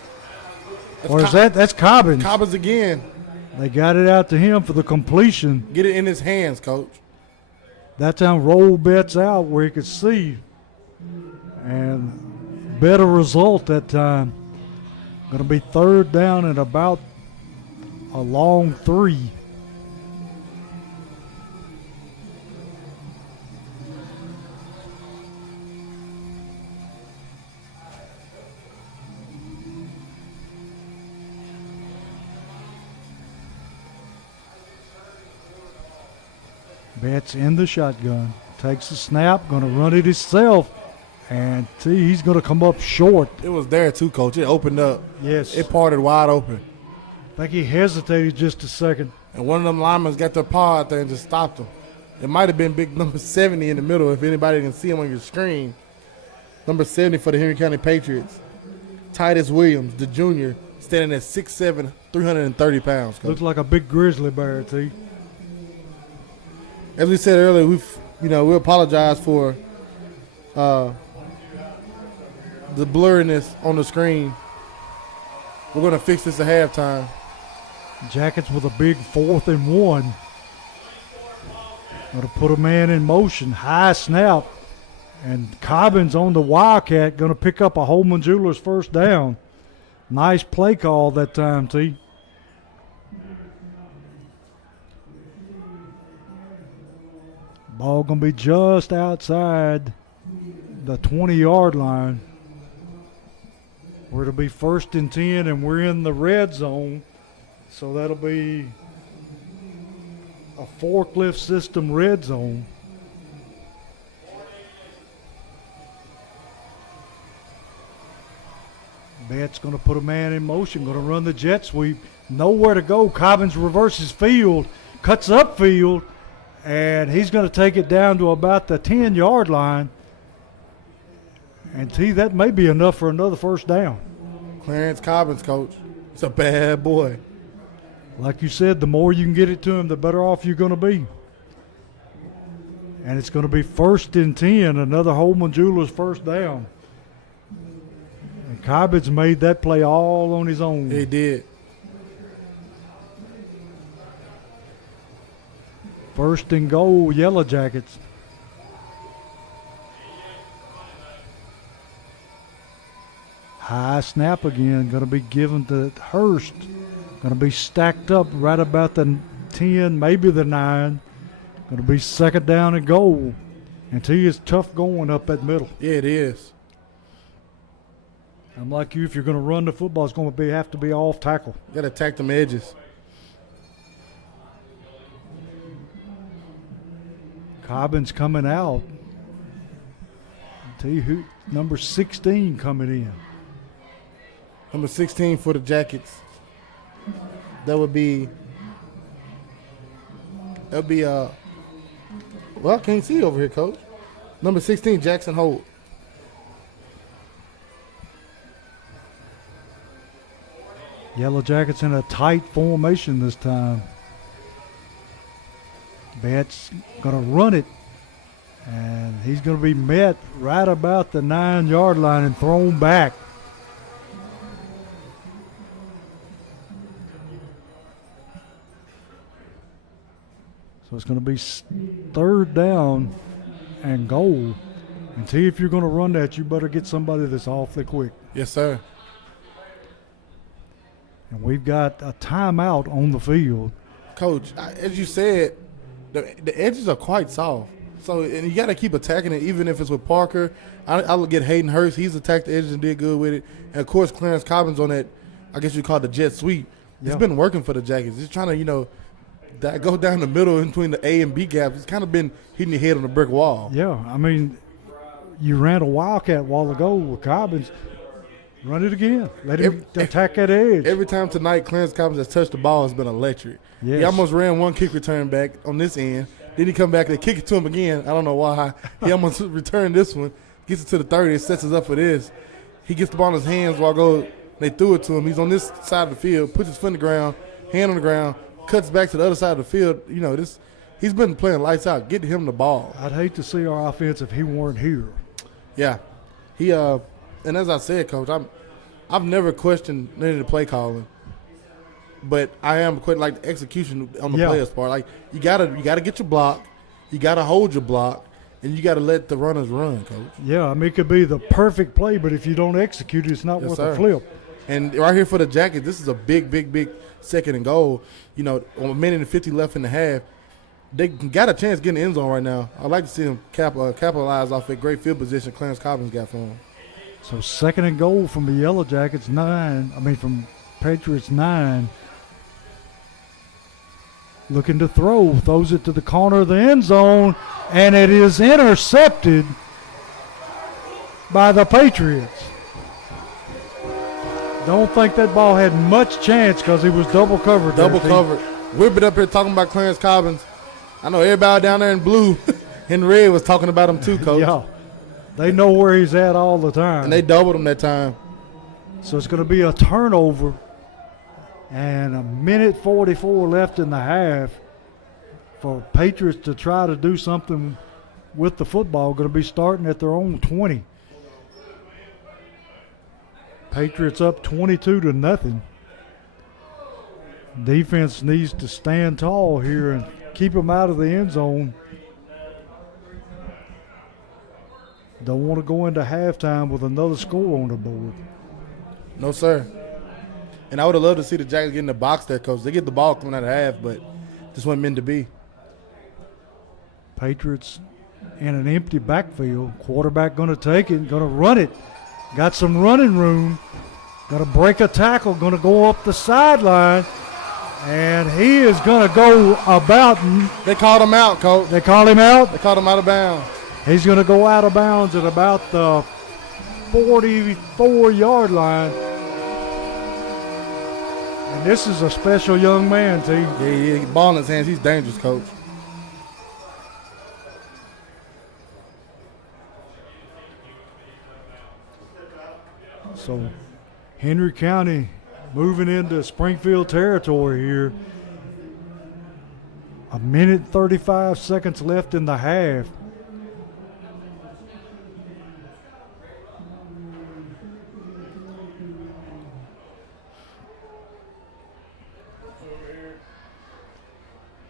That's Cobbins? Cobbins again. They got it out to him for the completion. Get it in his hands, coach. That time roll Betts out where he could see. And better result that time. Going to be third down and about a long 3. Betts in the shotgun. Takes the snap, going to run it himself. And he's going to come up short. It was there too, coach. It opened up. Yes. It parted wide open. I think he hesitated just a second. And one of them linemen got their paw out there and just stopped him. It might have been big number 70 in the middle if anybody can see him on your screen. Number 70 for the Henry County Patriots. Titus Williams, the junior, standing at 6'7", 330 pounds. Coach. Looks like a big grizzly bear, T. As we said earlier, we apologize for the blurriness on the screen. We're going to fix this at halftime. Jackets with a big 4th and 1. Going to put a man in motion. High snap. And Cobbins on the Wildcat going to pick up a Holman Jewelers first down. Nice play call that time, T. Ball going to be just outside the 20-yard line. We're to be 1st and 10, and we're in the red zone. So that'll be a forklift system red zone. Betts going to put a man in motion, going to run the jet sweep. Nowhere to go. Cobbins reverses field, cuts upfield, and he's going to take it down to about the 10-yard line. And that may be enough for another first down. Clarence Cobbins, coach. It's a bad boy. Like you said, the more you can get it to him, the better off you're going to be. And it's going to be 1st and 10, another Holman Jewelers first down. And Cobbins made that play all on his own. He did. 1st and goal, Yellow Jackets. High snap again, going to be given to Hurst. Going Going to be stacked up right about the 10, maybe the 9. Going to be second down and goal. And T is tough going up that middle. Yeah, it is. I'm like you, if you're going to run the football, it's going to have to be off tackle. You got to attack them edges. Cobbins coming out. Tell you who, number 16 coming in. Number 16 for the Jackets. That would be well, I can't see over here, Coach. Number 16, Jackson Holt. Yellow Jackets in a tight formation this time. Betts going to run it, and he's going to be met right about the 9-yard line and thrown back. So it's going to be third down and goal. And T, if you're going to run that, you better get somebody that's awfully quick. Yes, sir. And we've got a timeout on the field. Coach, as you said, the edges are quite soft. So, and you got to keep attacking it, even if it's with Parker. I'll get Hayden Hurst. He's attacked the edges and did good with it. And, of course, Clarence Cobbins on that, I guess you call it the jet sweep. It's been working for the Jackets. He's trying to, that go down the middle in between the A and B gaps. It's kind of been hitting your head on a brick wall. Yeah, I mean, you ran a wildcat a while ago with Cobbins. Run it again. Let him attack that edge. Every time tonight Clarence Cobbins has touched the ball, has been electric. Yes. He almost ran one kick return back on this end. Then he come back and kick it to him again. I don't know why. He almost returned this one. Gets it to the 30. Sets us up for this. He gets the ball in his hands while they threw it to him. He's on this side of the field, puts his foot in the ground, hand on the ground, cuts back to the other side of the field. He's been playing lights out. Get him the ball. I'd hate to see our offense if he weren't here. Yeah. And as I said, Coach, I've never questioned any of the play calling. But I am quite like the execution on the players' part. Like you gotta get your block, you gotta hold your block, and you gotta let the runners run, Coach. Yeah, I mean it could be the perfect play, but if you don't execute it, it's not worth a flip. And right here for the Jackets, this is a big second and goal. On a minute and 50 left in the half, they got a chance getting the end zone right now. I'd like to see them capitalize off that great field position Clarence Cobbins got for them. So second and goal from the Yellow Jackets, from Patriots 9. Looking to throws it to the corner of the end zone, and it is intercepted by the Patriots. Don't think that ball had much chance because he was double covered. Covered. We've been up here talking about Clarence Cobbins. I know everybody down there in blue and red was talking about him too, Coach. Yeah, they know where he's at all the time. And they doubled him that time. So it's going to be a turnover. And a minute 44 left in the half for Patriots to try to do something with the football. Going to be starting at their own 20. Patriots up 22-0. Defense needs to stand tall here and keep them out of the end zone. Don't want to go into halftime with another score on the board. No, sir. And I would have loved to see the Jackets get in the box there, Coach. They get the ball coming out of half, but just wasn't meant to be. Patriots in an empty backfield. Quarterback going to take it, going to run it. Got some running room. Going to break a tackle, going to go up the sideline. And he is going to go about. They called him out, Coach. They called him out? They called him out of bounds. He's going to go out of bounds at about the 44-yard line. And this is a special young man, T. Yeah, ball in his hands. He's dangerous, Coach. So Henry County moving into Springfield territory here. A minute 35 seconds left in the half.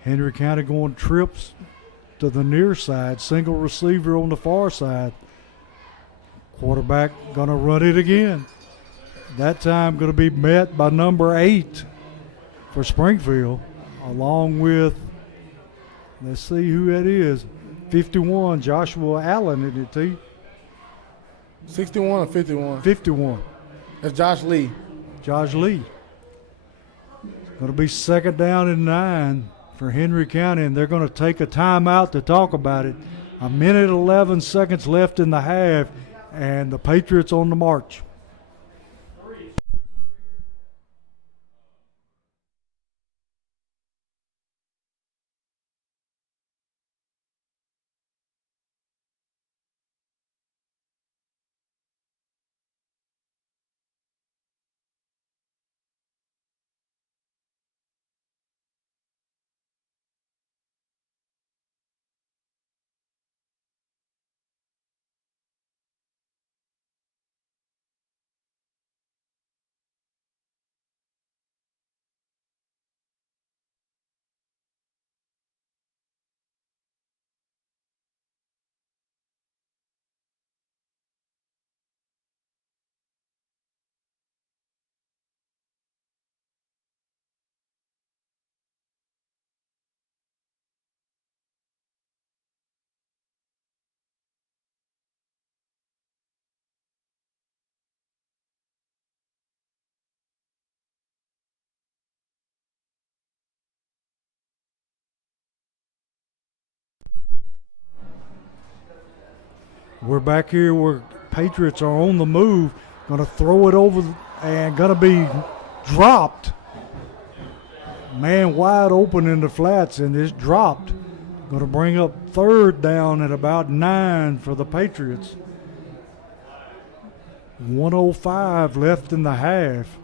Henry County going trips to the near side. Single receiver on the far side. Quarterback going to run it again. That time going to be met by number 8. for Springfield, along with, let's see who that is, 51, Joshua Allen, isn't it, T? 61 or 51? 51. That's Josh Lee. Josh Lee. Going to be 2nd down and 9 for Henry County, and they're going to take a timeout to talk about it. 1:11 left in the half, and the Patriots on the march. We're back here where Patriots are on the move, going to throw it over and going to be dropped. Man wide open in the flats, and it's dropped. Going to bring up 3rd down at about 9 for the Patriots. 1:05 left in the half.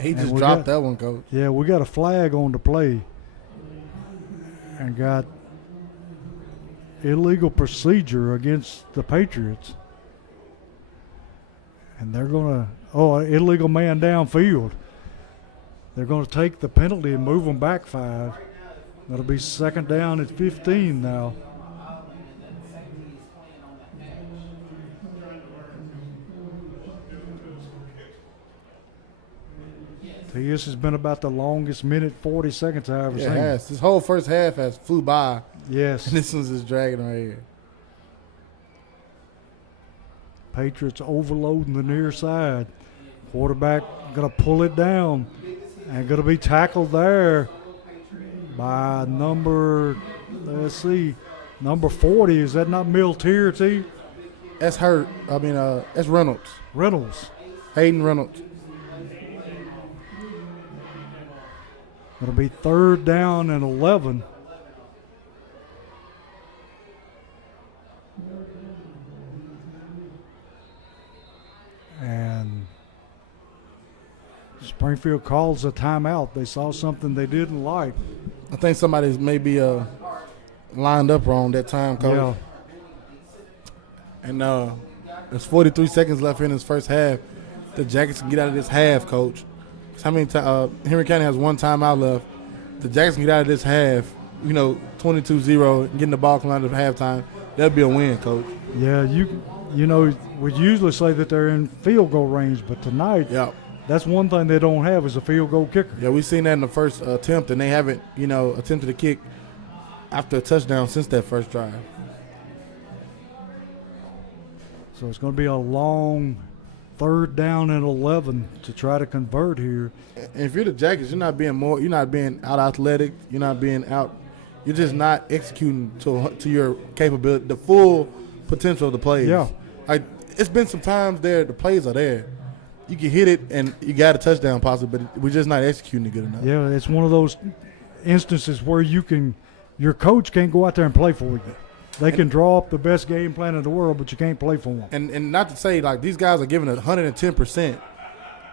He just dropped that one, Coach. Yeah, we got a flag on the play and got illegal procedure against the Patriots. And they're going to, illegal man downfield. They're going to take the penalty and move them back 5. That'll be 2nd down at 15 now. This has been about the longest 1:40 I've ever seen. It has. This whole first half has flew by. Yes. And this one's just dragging right here. Patriots overloading the near side. Quarterback going to pull it down and going to be tackled there by number 40. Is that not Miltier, T? That's Hurt. That's Reynolds. Reynolds. Hayden Reynolds. It'll be 3rd down and 11. And Springfield calls a timeout. They saw something they didn't like. I think somebody's maybe lined up wrong that time, Coach. Yeah. And there's 43 seconds left in this first half. The Jackets can get out of this half, Coach. How many Henry County has 1 timeout left. The Jackets can get out of this half, 22-0, getting the ball coming out of halftime. That'd be a win, Coach. Yeah, we usually say that they're in field goal range, but tonight, that's one thing they don't have is a field goal kicker. Yeah, we've seen that in the first attempt, and they haven't, attempted to kick after a touchdown since that first drive. So it's going to be a long 3rd down and 11 to try to convert here. And if you're the Jackets, you're not being out athletic, you're just not executing to your capability, the full potential of the plays. Yeah. Like, it's been some times there, the plays are there. You can hit it and you got a touchdown possibly, but we're just not executing it good enough. Yeah, it's one of those instances where your coach can't go out there and play for you. They can draw up the best game plan in the world, but you can't play for them. And not to say like these guys are giving 110%.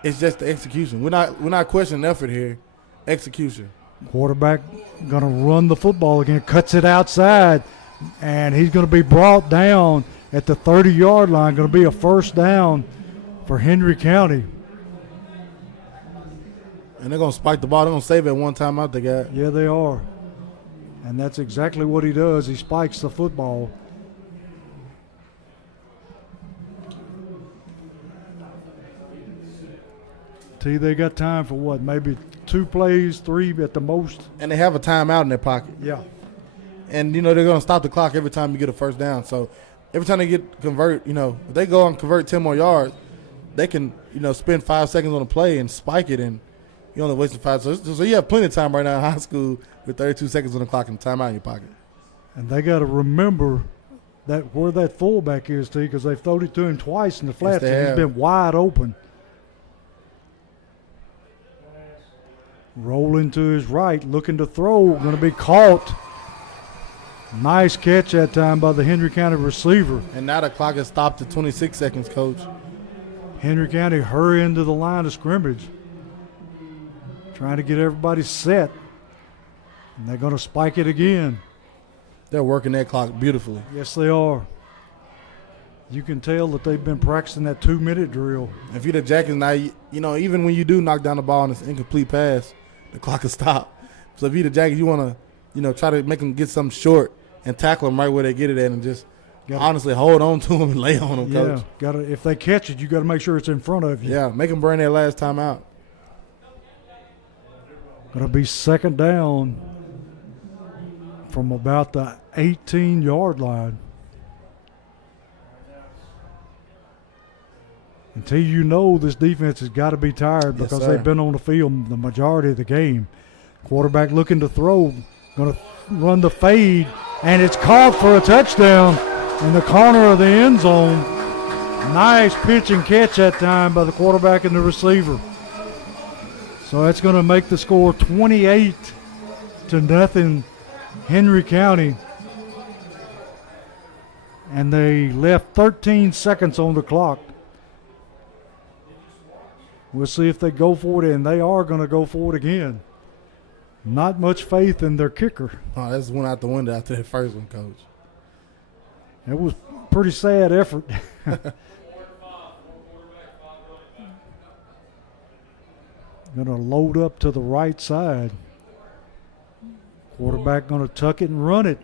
It's just the execution. We're not questioning effort here. Execution. Quarterback going to run the football again, cuts it outside, and he's going to be brought down at the 30-yard line. Going to be a 1st down for Henry County. And they're going to spike the ball. They're going to save it one time out they got. Yeah, they are. And that's exactly what he does. He spikes the football. T, they got time for what? Maybe 2 plays, 3 at the most. And they have a timeout in their pocket. Yeah. And, they're going to stop the clock every time you get a first down. So every time they convert, if they go and convert 10 more yards, they can, spend 5 seconds on a play and spike it, and you only wasting 5. So you have plenty of time right now in high school with 32 seconds on the clock and timeout in your pocket. And they got to remember that where that fullback is, T, because they've thrown it to him twice in the flats, and he's been wide open. Rolling to his right, looking to throw, going to be caught. Nice catch that time by the Henry County receiver. And now the clock has stopped at 26 seconds, Coach. Henry County hurry into the line of scrimmage, trying to get everybody set. And they're going to spike it again. They're working that clock beautifully. Yes, they are. You can tell that they've been practicing that 2-minute drill. If you're the Jackets now, even when you do knock down the ball and it's an incomplete pass, the clock will stop. So if you're the Jackets, you want to, try to make them get something short and tackle them right where they get it at, and just honestly hold on to them and lay on them, Coach. Yeah, if they catch it, you got to make sure it's in front of you. Yeah, make them burn their last time out. Going to be second down from about the 18-yard line. Until this defense has got to be tired because they've been on the field the majority of the game. Quarterback looking to throw, going to run the fade, and it's caught for a touchdown in the corner of the end zone. Nice pitch and catch that time by the quarterback and the receiver. So that's going to make the score 28-0 Henry County. And they left 13 seconds on the clock. We'll see if they go for it, and they are going to go for it again. Not much faith in their kicker. Oh, that's one out the window after that first one, Coach. It was a pretty sad effort. Going to load up to the right side. Quarterback going to tuck it and run it.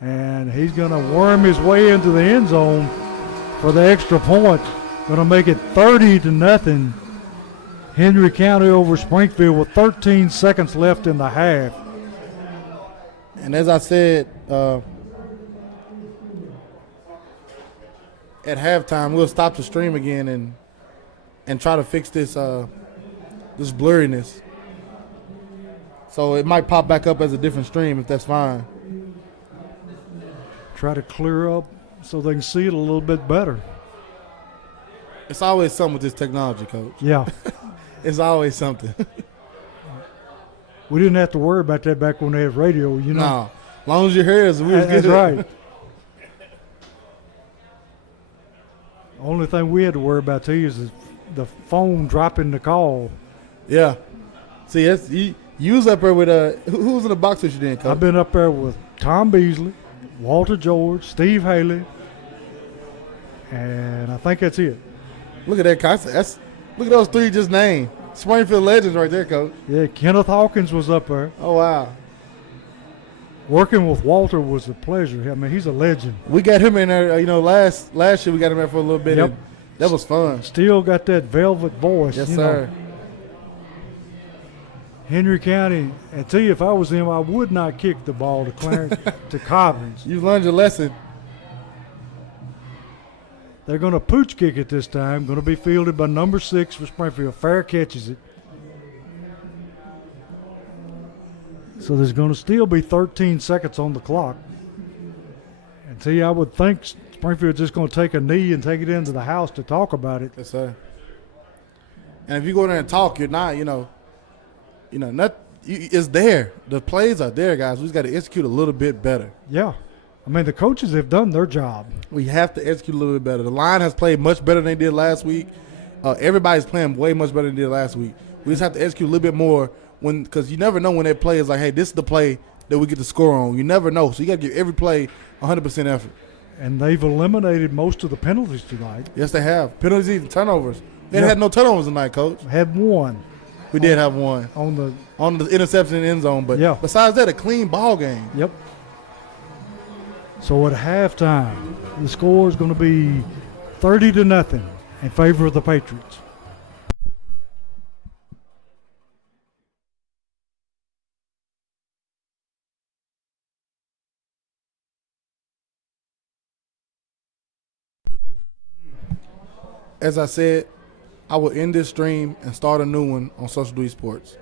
And he's going to worm his way into the end zone for the extra point. Going to make it 30-0. Henry County over Springfield with 13 seconds left in the half. And as I said, at halftime, we'll stop the stream again and try to fix this this blurriness. So it might pop back up as a different stream if that's fine. Try to clear up so they can see it a little bit better. It's always something with this technology, Coach. Yeah. It's always something. We didn't have to worry about that back when they had radio, No. As long as you hear us, we was good. That's right. Only thing we had to worry about, too, is the phone dropping the call. Yeah. See, you was up there with who was in the box with you then, Coach? I've been up there with Tom Beasley, Walter George, Steve Haley, and I think that's it. Look at that, Coach. Look at those three just named. Springfield legends right there, Coach. Yeah, Kenneth Hawkins was up there. Oh, wow. Working with Walter was a pleasure. I mean, he's a legend. We got him in there, last year we got him there for a little bit. Yep. That was fun. Still got that velvet voice. Yes, sir. Henry County, I tell you, if I was him, I would not kick the ball to Clarence to Cobbins. You've learned your lesson. They're going to pooch kick it this time. Going to be fielded by number 6 for Springfield. Fair catches it. So there's going to still be 13 seconds on the clock. And see, I would think Springfield's just going to take a knee and take it into the house to talk about it. Yes, sir. And if you go there and talk, you're not, it's there. The plays are there, guys. We just got to execute a little bit better. Yeah. I mean, the coaches have done their job. We have to execute a little bit better. The line has played much better than they did last week. Everybody's playing way much better than they did last week. We just have to execute a little bit more because you never know when that play is like, hey, this is the play that we get to score on. You never know. So you got to give every play 100% effort. And they've eliminated most of the penalties tonight. Yes, they have. Penalties and turnovers. They had no turnovers tonight, Coach. Had one. We did have one. On the interception in the end zone. But besides that, a clean ball game. Yep. So at halftime, the score is going to be 30-0 in favor of the Patriots. as I said, I will end this stream and start a new one on Social Dweeb Sports.